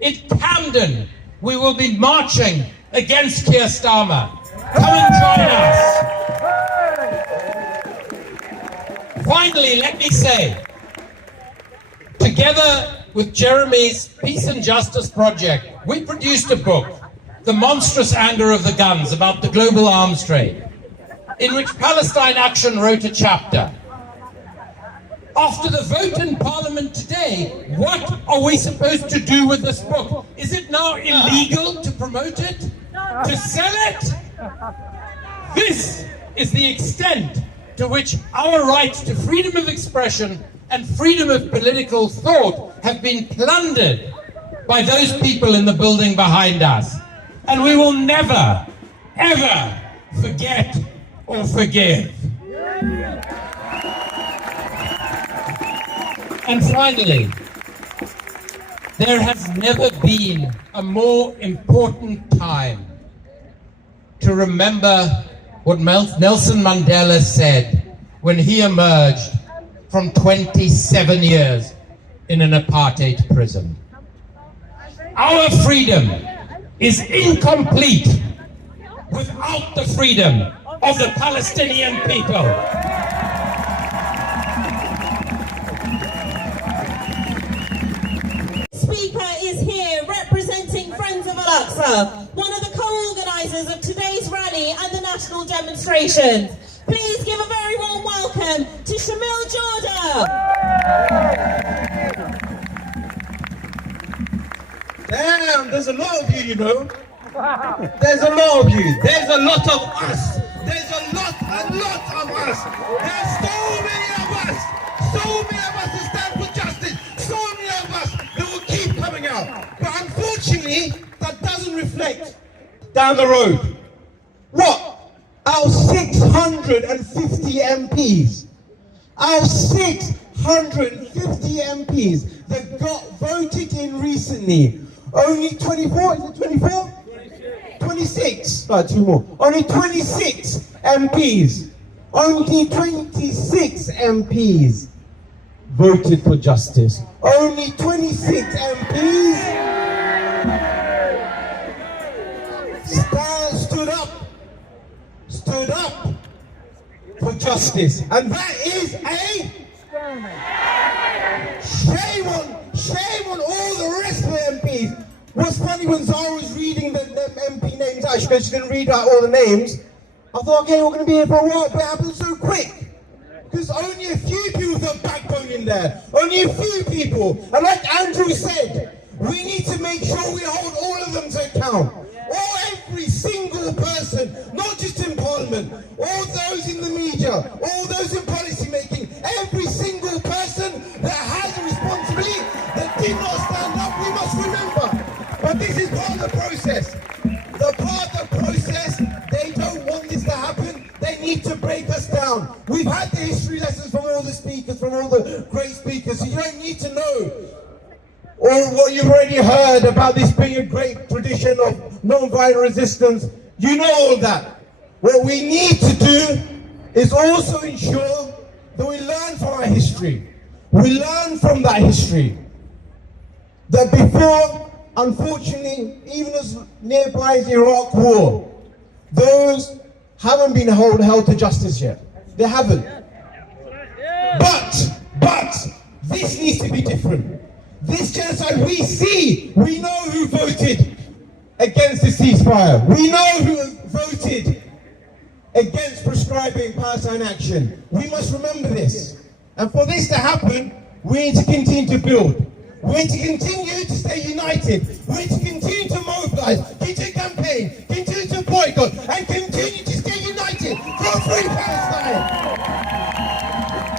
in Camden, we will be marching against Keir Starmer. Come and join us. Finally, let me say, together with Jeremy's Peace and Justice Project, we produced a book, The Monstrous Anger of the Guns, about the global arms trade, in which Palestine Action wrote a chapter. After the vote in Parliament today, what are we supposed to do with this book? Is it now illegal to promote it? To sell it? This is the extent to which our rights to freedom of expression and freedom of political thought have been plundered by those people in the building behind us. And we will never, ever forget or forgive. And finally, there has never been a more important time to remember what Nelson Mandela said when he emerged from 27 years in an apartheid prison. Our freedom is incomplete without the freedom of the Palestinian people. Speaker is here representing Friends of Al-Aqsa, one of the co-organisers of today's rally and the national demonstrations. Please give a very warm welcome to Shamil Jordan. Damn, there's a lot of you, you know. There's a lot of you. There's a lot of us. There's a lot of us. There's so many of us. So many of us to stand for justice. So many of us that will keep coming out. But unfortunately, that doesn't reflect down the road. What? Our 650 MPs. Our 650 MPs that got voted in recently. Only 24, is it 24? 26, no, two more. Only 26 MPs. Only 26 MPs voted for justice. Only 26 MPs stood up for justice. And that is a shame on all the rest of the MPs. What's funny, when Zara was reading the MP names out, she didn't read out all the names. I thought, okay, we're going to be here for a while, but it happened so quick. Because only a few people with a backbone in there. Only a few people. And like Andrew said, we need to make sure we hold all of them to account. Every single person, not just in Parliament, all those in the media, all those in policy making, every single person that has a responsibility that did not stand up, we must remember. But this is part of the process. The part of the process, they don't want this to happen. They need to break us down. We've had the history lessons from all the speakers, from all the great speakers, so you don't need to know or what you've already heard about this being a great tradition of non-violent resistance. You know all that. What we need to do is also ensure that we learn from our history. We learn from that history. That before, unfortunately, even as nearby as the Iraq War, those haven't been held to justice yet. They haven't. But this needs to be different. This genocide, we know who voted against the ceasefire. We know who voted against prescribing Palestine action. We must remember this. And for this to happen, we need to continue to build. We need to continue to stay united. We need to continue to mobilize, continue to campaign, continue to boycott, and continue to stay united for a free Palestine.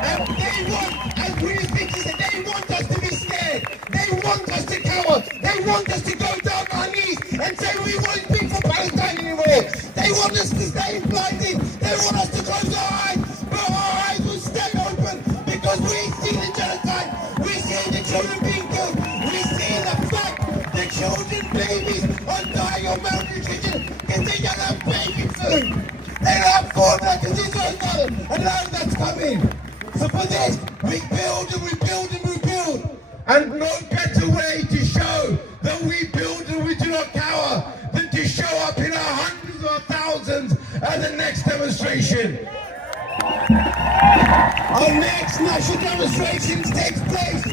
And they want, as William Vicky said, they want us to be scared. They want us to cower. They want us to go down our knees and say we won't speak for Palestine anymore. They want us to stay blinded. They want us to close our eyes. But our eyes will stay open because we see the genocide. We see the children being killed. We see the fact that children, babies are dying of malnutrition because they don't have baby food. They don't have formula because it's so sudden. And now that's coming. So for this, we build and we build and we build. And no better way to show that we build and we do not cower than to show up in our hundreds or thousands at the next demonstration. Our next national demonstration takes place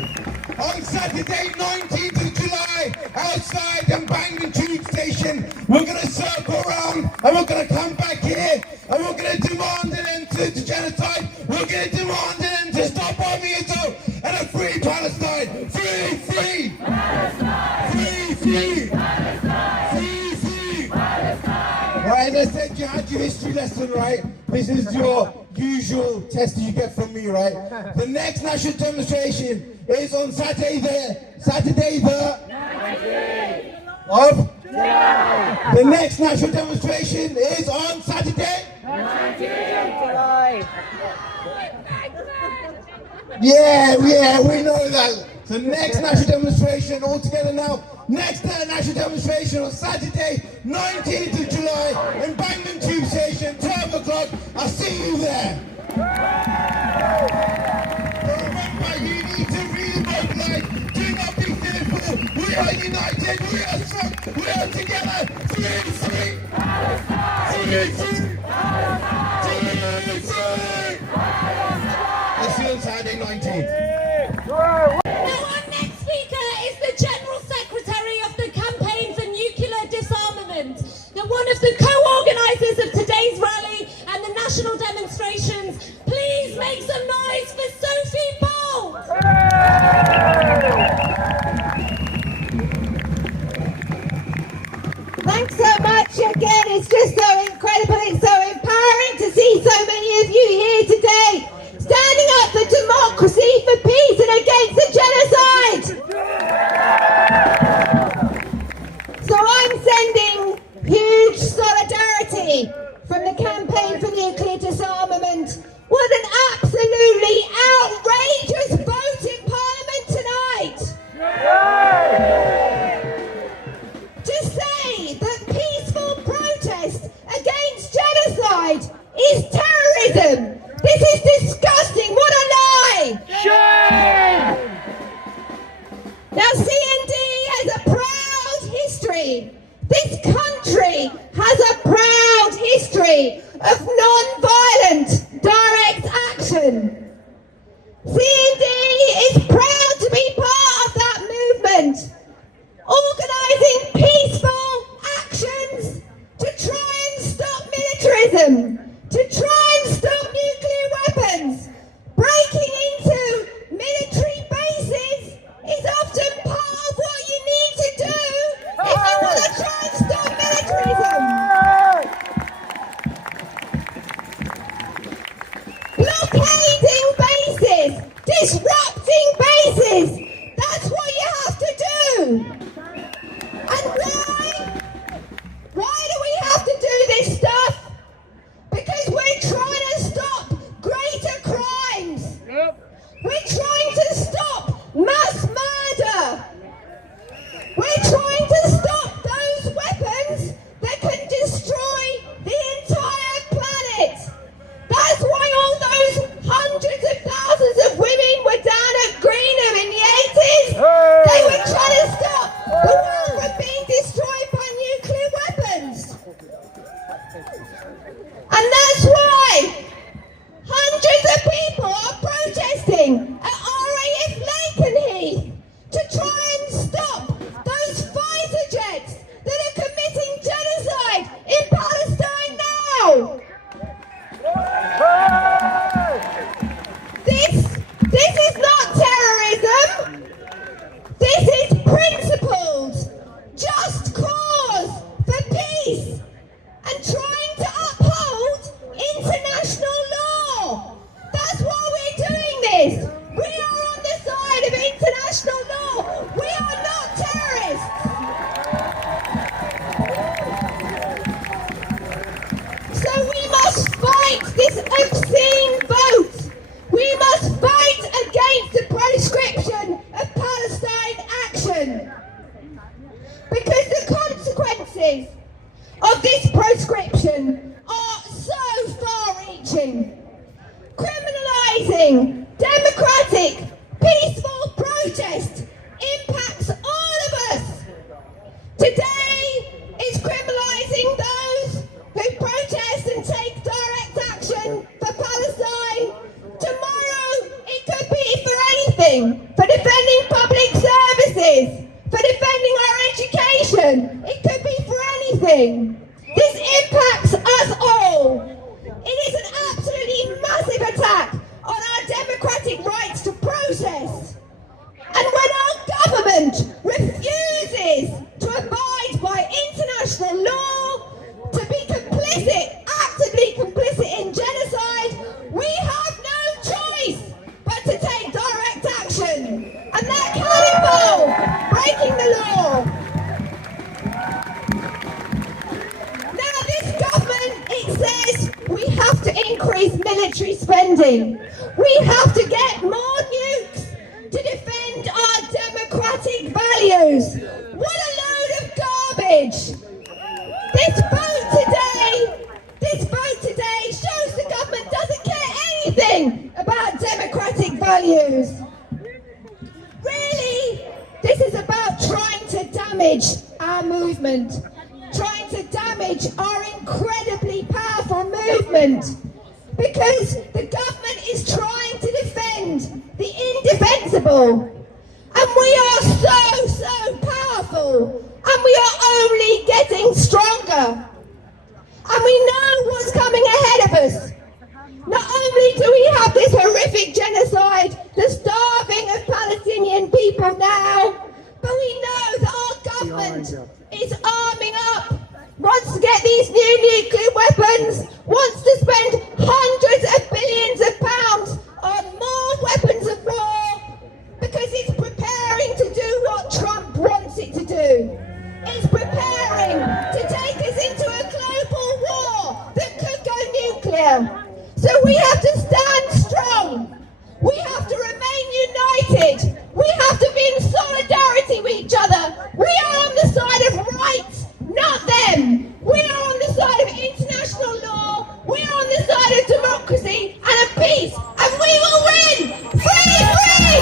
on Saturday, 19th of July, outside Mbanga Tube Station. We're going to circle around and we're going to come back here and we're going to demand an end to genocide. We're going to demand an end to stop army attacks. Right, as I said, you had your history lesson, right? This is your usual test that you get from me, right? The next national demonstration is on Saturday the 19th. The next national demonstration is on Saturday 19th July. Yeah, we know that. The next national demonstration all together now. Next national demonstration on Saturday, 19th of July in Bangman Tube Station, 12 o'clock. I'll see you there. Remember, you need to re-mobilize. Do not be fearful. We are united. We are strong. We are together. Free. I'll see you on Saturday, 19th. Now our next speaker is the General Secretary of the Campaign for Nuclear Disarmament. Now one of the co-organisers of today's rally and the national demonstrations. Please make some noise for Sophie Bolt! Thanks so much again. It's just so incredible. It's so empowering to see so many of you here today. Standing up for democracy, for peace and against the genocide. So I'm sending huge solidarity from the Campaign for Nuclear Disarmament. What an absolutely outrageous vote in Parliament tonight. To say that peaceful protest against genocide is terrorism. This is disgusting. What a lie! Shame! Now CND has a proud history. This country has a proud history of non-violent direct action. CND is proud to be part of that movement, organising peaceful actions to try and stop militarism, to try and stop nuclear weapons. Breaking into military bases is often part of what you need to do if you want to try and stop militarism. Blockading bases, disrupting bases, that's what you have to do. And why? Why do we have to do this stuff? Because we're trying to stop greater crimes. We're trying to stop mass murder. We're trying to stop those weapons that can destroy the entire planet. That's why all those hundreds of thousands of women were down at Greenham in the 80s. They were trying to stop the world from being destroyed by nuclear weapons. And that's why hundreds of people are protesting at RAF Lakenheath to try and stop those fighter jets that are committing genocide in Palestine now. This is not terrorism. This is principled, just cause for peace and trying to uphold international law. That's why we're doing this. We are on the side of international law. We are not terrorists. So we must fight this obscene vote. We must fight against the proscription of Palestine action. Because the consequences of this proscription are so far-reaching. Criminalising democratic, peaceful protest impacts all of us. Today is criminalising those who protest and take direct action for Palestine. Tomorrow it could be for anything, for defending public services, for defending our education. It could be for anything. This impacts us all. It is an absolutely massive attack on our democratic rights to protest. And when our government refuses to abide by international law, to be completely to increase military spending. We have to get more nukes to defend our democratic values. What a load of garbage! This vote today shows the government doesn't care anything about democratic values. Really, this is about trying to damage our movement, trying to damage our incredibly powerful movement, because the government is trying to defend the indefensible. And we are so powerful, and we are only getting stronger. And we know what's coming ahead of us. Not only do we have this horrific genocide, the starving of Palestinian people now, but we know that our government is arming up, wants to get these new nuclear weapons, wants to spend hundreds of billions of pounds on more weapons of war, because it's preparing to do what Trump wants it to do. It's preparing to take us into a global war that could go nuclear. So we have to stand strong. We have to remain united. We have to be in solidarity with each other. We are on the side of rights, not them. We are on the side of international law. We are on the side of democracy and of peace. And we will win! Free, free!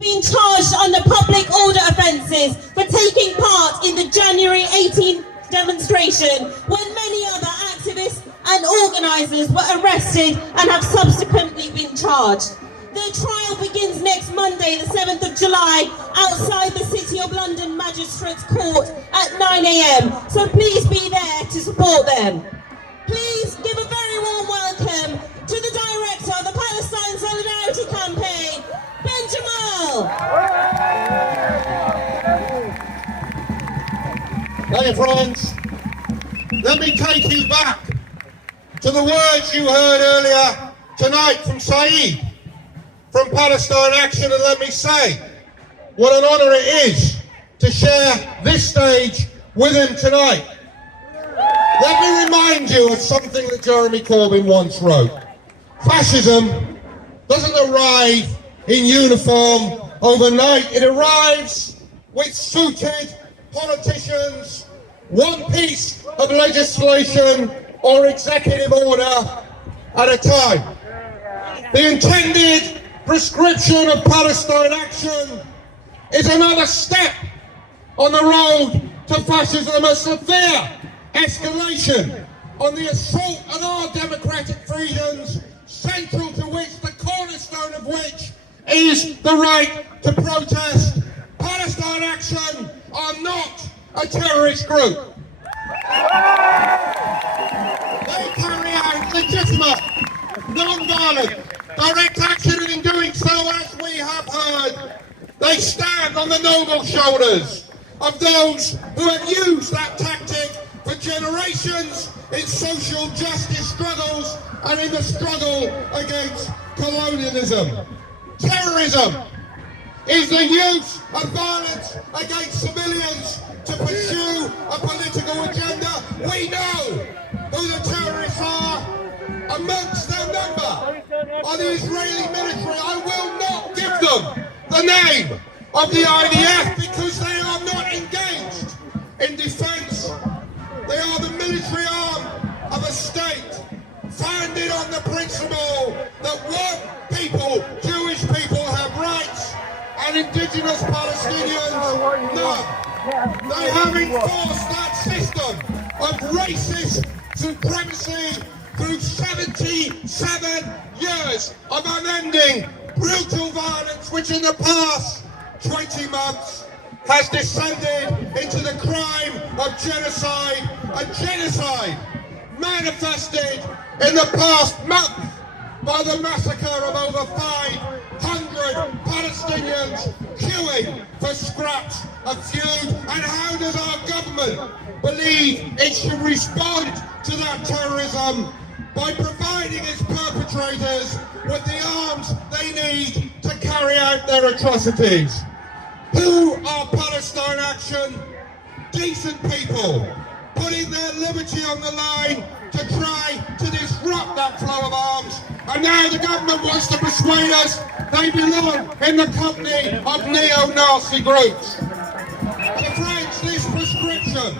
Being charged under public order offences for taking part in the January 18 demonstration, when many other activists and organisers were arrested and have subsequently been charged. Their trial begins next Monday, the 7th of July, outside the City of London Magistrates Court at 9 a.m. So please be there to support them. Please give a very warm welcome to the director of the Palestine Solidarity Campaign, Ben Jamal. Hey friends, let me take you back to the words you heard earlier tonight from Saeed, from Palestine Action, and let me say what an honour it is to share this stage with him tonight. Let me remind you of something that Jeremy Corbyn once wrote. Fascism doesn't arrive in uniform overnight. It arrives with suited politicians, one piece of legislation or executive order at a time. The intended prescription of Palestine Action is another step on the road to fascism, a severe escalation on the assault on our democratic freedoms, central to which, the cornerstone of which, is the right to protest. Palestine Action are not a terrorist group. They carry out legitimate, non-violent, direct action, and in doing so, as we have heard, they stand on the noble shoulders of those who have used that tactic for generations in social justice struggles and in the struggle against colonialism. Terrorism is the use of violence against civilians to pursue a political agenda. We know who the terrorists are. Amongst their number are the Israeli military. I will not give them the name of the IDF because they are not engaged in defence. They are the military arm of a state founded on the principle that white people, Jewish people, have rights and indigenous Palestinians none. They have enforced that system of racist supremacy through 77 years of unending brutal violence, which in the past 20 months has descended into the crime of genocide, a genocide manifested in the past month by the massacre of over 500 Palestinians queuing for scraps of food. And how does our government believe it should respond to that terrorism? By providing its perpetrators with the arms they need to carry out their atrocities. Who are Palestine Action? Decent people, putting their liberty on the line to try to disrupt that flow of arms. And now the government wants to persuade us they belong in the company of neo-Nazi groups. So friends, this prescription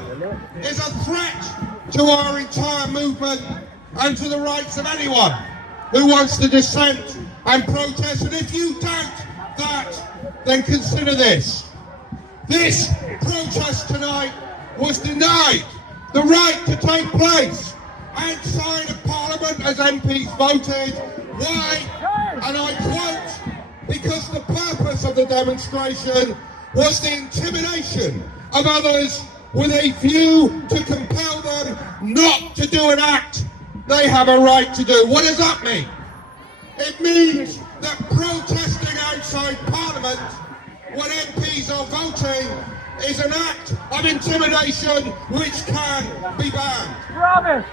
is a threat to our entire movement and to the rights of anyone who wants to dissent and protest. And if you doubt that, then consider this. This protest tonight was denied the right to take place outside of Parliament as MPs voted. Why? And I quote, because the purpose of the demonstration was the intimidation of others with a view to compel them not to do an act they have a right to do. What does that mean? It means that protesting outside Parliament when MPs are voting is an act of intimidation which can be banned.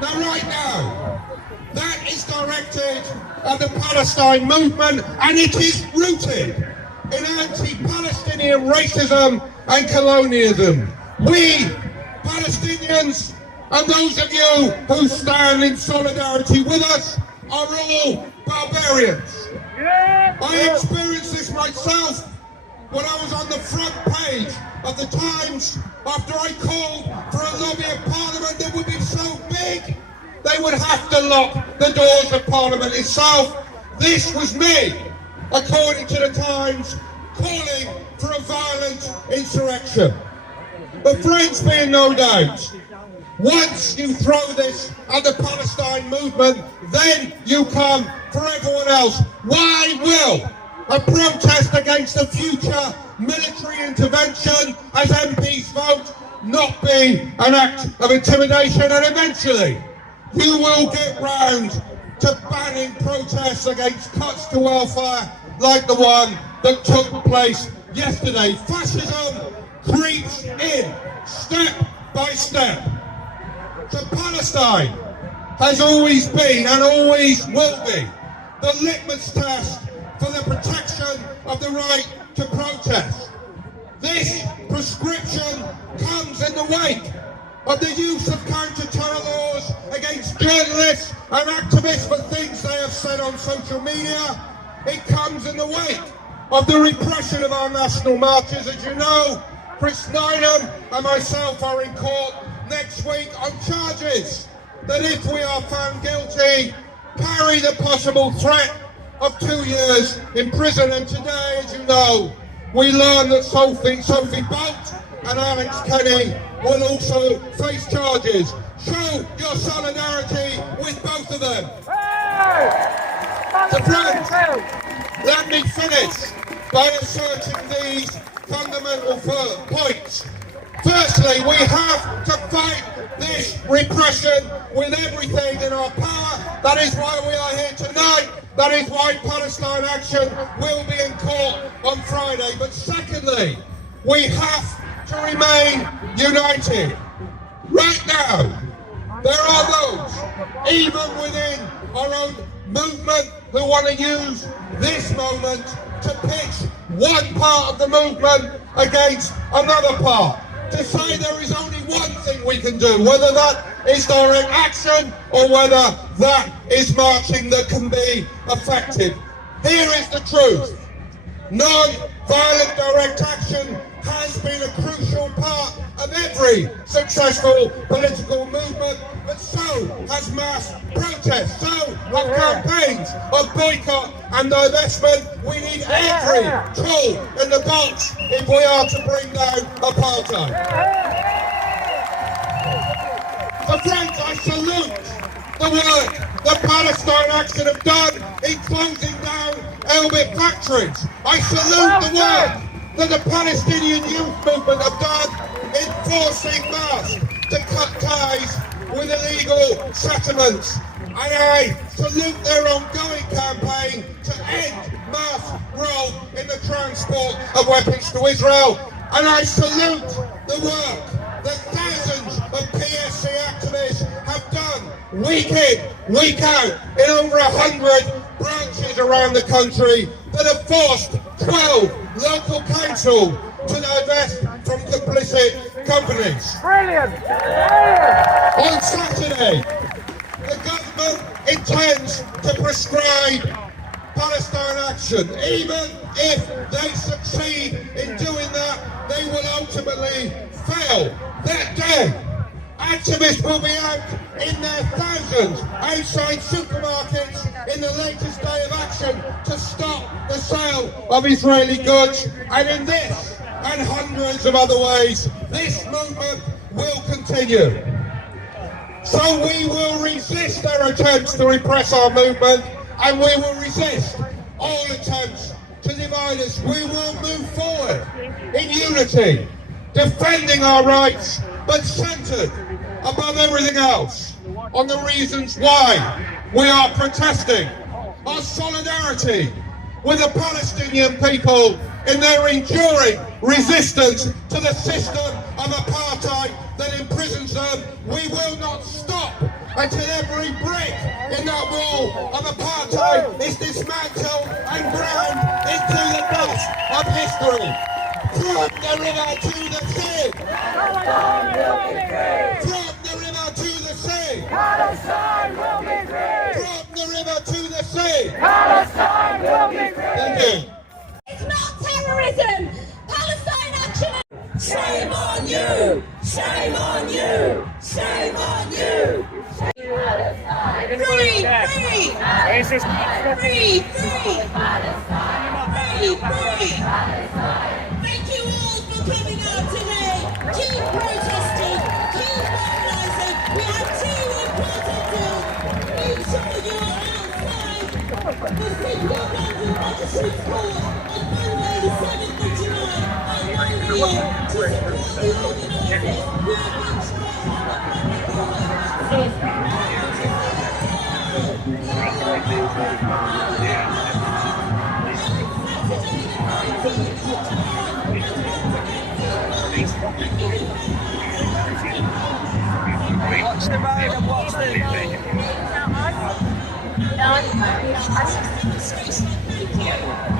Now, right now, that is directed at the Palestine movement, and it is rooted in anti-Palestinian racism and colonialism. We, Palestinians, and those of you who stand in solidarity with us, are all barbarians. I experienced this myself when I was on the front page of the Times after I called for a lobby of Parliament that would be so big they would have to lock the doors of Parliament itself. This was me, according to the Times, calling for a violent insurrection. But friends, be in no doubt, once you throw this at the Palestine movement, then you come for everyone else. Why will a protest against a future military intervention as MPs vote not be an act of intimidation? And eventually you will get round to banning protests against cuts to welfare like the one that took place yesterday. Fascism creeps in step by step. So Palestine has always been and always will be the litmus test for the protection of the right to protest. This prescription comes in the wake of the use of counter-terror laws against journalists and activists for things they have said on social media. It comes in the wake of the repression of our national marches. As you know, Chris Nynham and myself are in court next week on charges that, if we are found guilty, carry the possible threat of 2 years in prison. And today, as you know, we learn that Sophie Bolt and Alex Kenny will also face charges. Show your solidarity with both of them. So friends, let me finish by asserting these fundamental points. Firstly, we have to fight this repression with everything in our power. That is why we are here tonight. That is why Palestine Action will be in court on Friday. But secondly, we have to remain united. Right now, there are those, even within our own movement, who want to use this moment to pitch one part of the movement against another part, to say there is only one thing we can do, whether that is direct action or whether that is marching that can be effective. Here is the truth. Non-violent direct action has been a crucial part of every successful political movement, but so has mass protest, so have campaigns of boycott and divestment. We need every tool in the box if we are to bring down apartheid. So friends, I salute the work that Palestine Action have done in closing down Elbit factories. I salute the work that the Palestinian youth movement have done in forcing Hamas to cut ties with illegal settlements. And I salute their ongoing campaign to end Hamas' role in the transport of weapons to Israel. And I salute the work that thousands of PSC activists have done week in, week out, in over 100 branches around the country that have forced 12 local councils to divest from complicit companies. Brilliant! On Saturday, the government intends to prescribe Palestine action. Even if they succeed in doing that, they will ultimately fail. That day, activists will be out in their thousands outside supermarkets in the latest day of action to stop the sale of Israeli goods. And in this and hundreds of other ways, this movement will continue. So we will resist their attempts to repress our movement, and we will resist all attempts to divide us. We will move forward in unity, defending our rights, but centred above everything else on the reasons why we are protesting. Our solidarity with the Palestinian people in their enduring resistance to the system of apartheid that imprisons them. We will not stop until every brick in that wall of apartheid is dismantled and ground into the dust of history. From the river to the sea. From the river to the sea. Palestine will be free! From the river to the sea. Palestine will be free! Thank you. It's not terrorism! Palestine action! Shame on you! Shame on you! Shame on you! Free! Free! Free! Free! Free! Thank you all for coming out today. Keep protesting. Keep mobilising. We have two important things. Make sure you are outside the City of London Magistrates Court on Monday the 7th of July at 9 a.m. to support the organisers who have been Watch the road and watch the Thank you.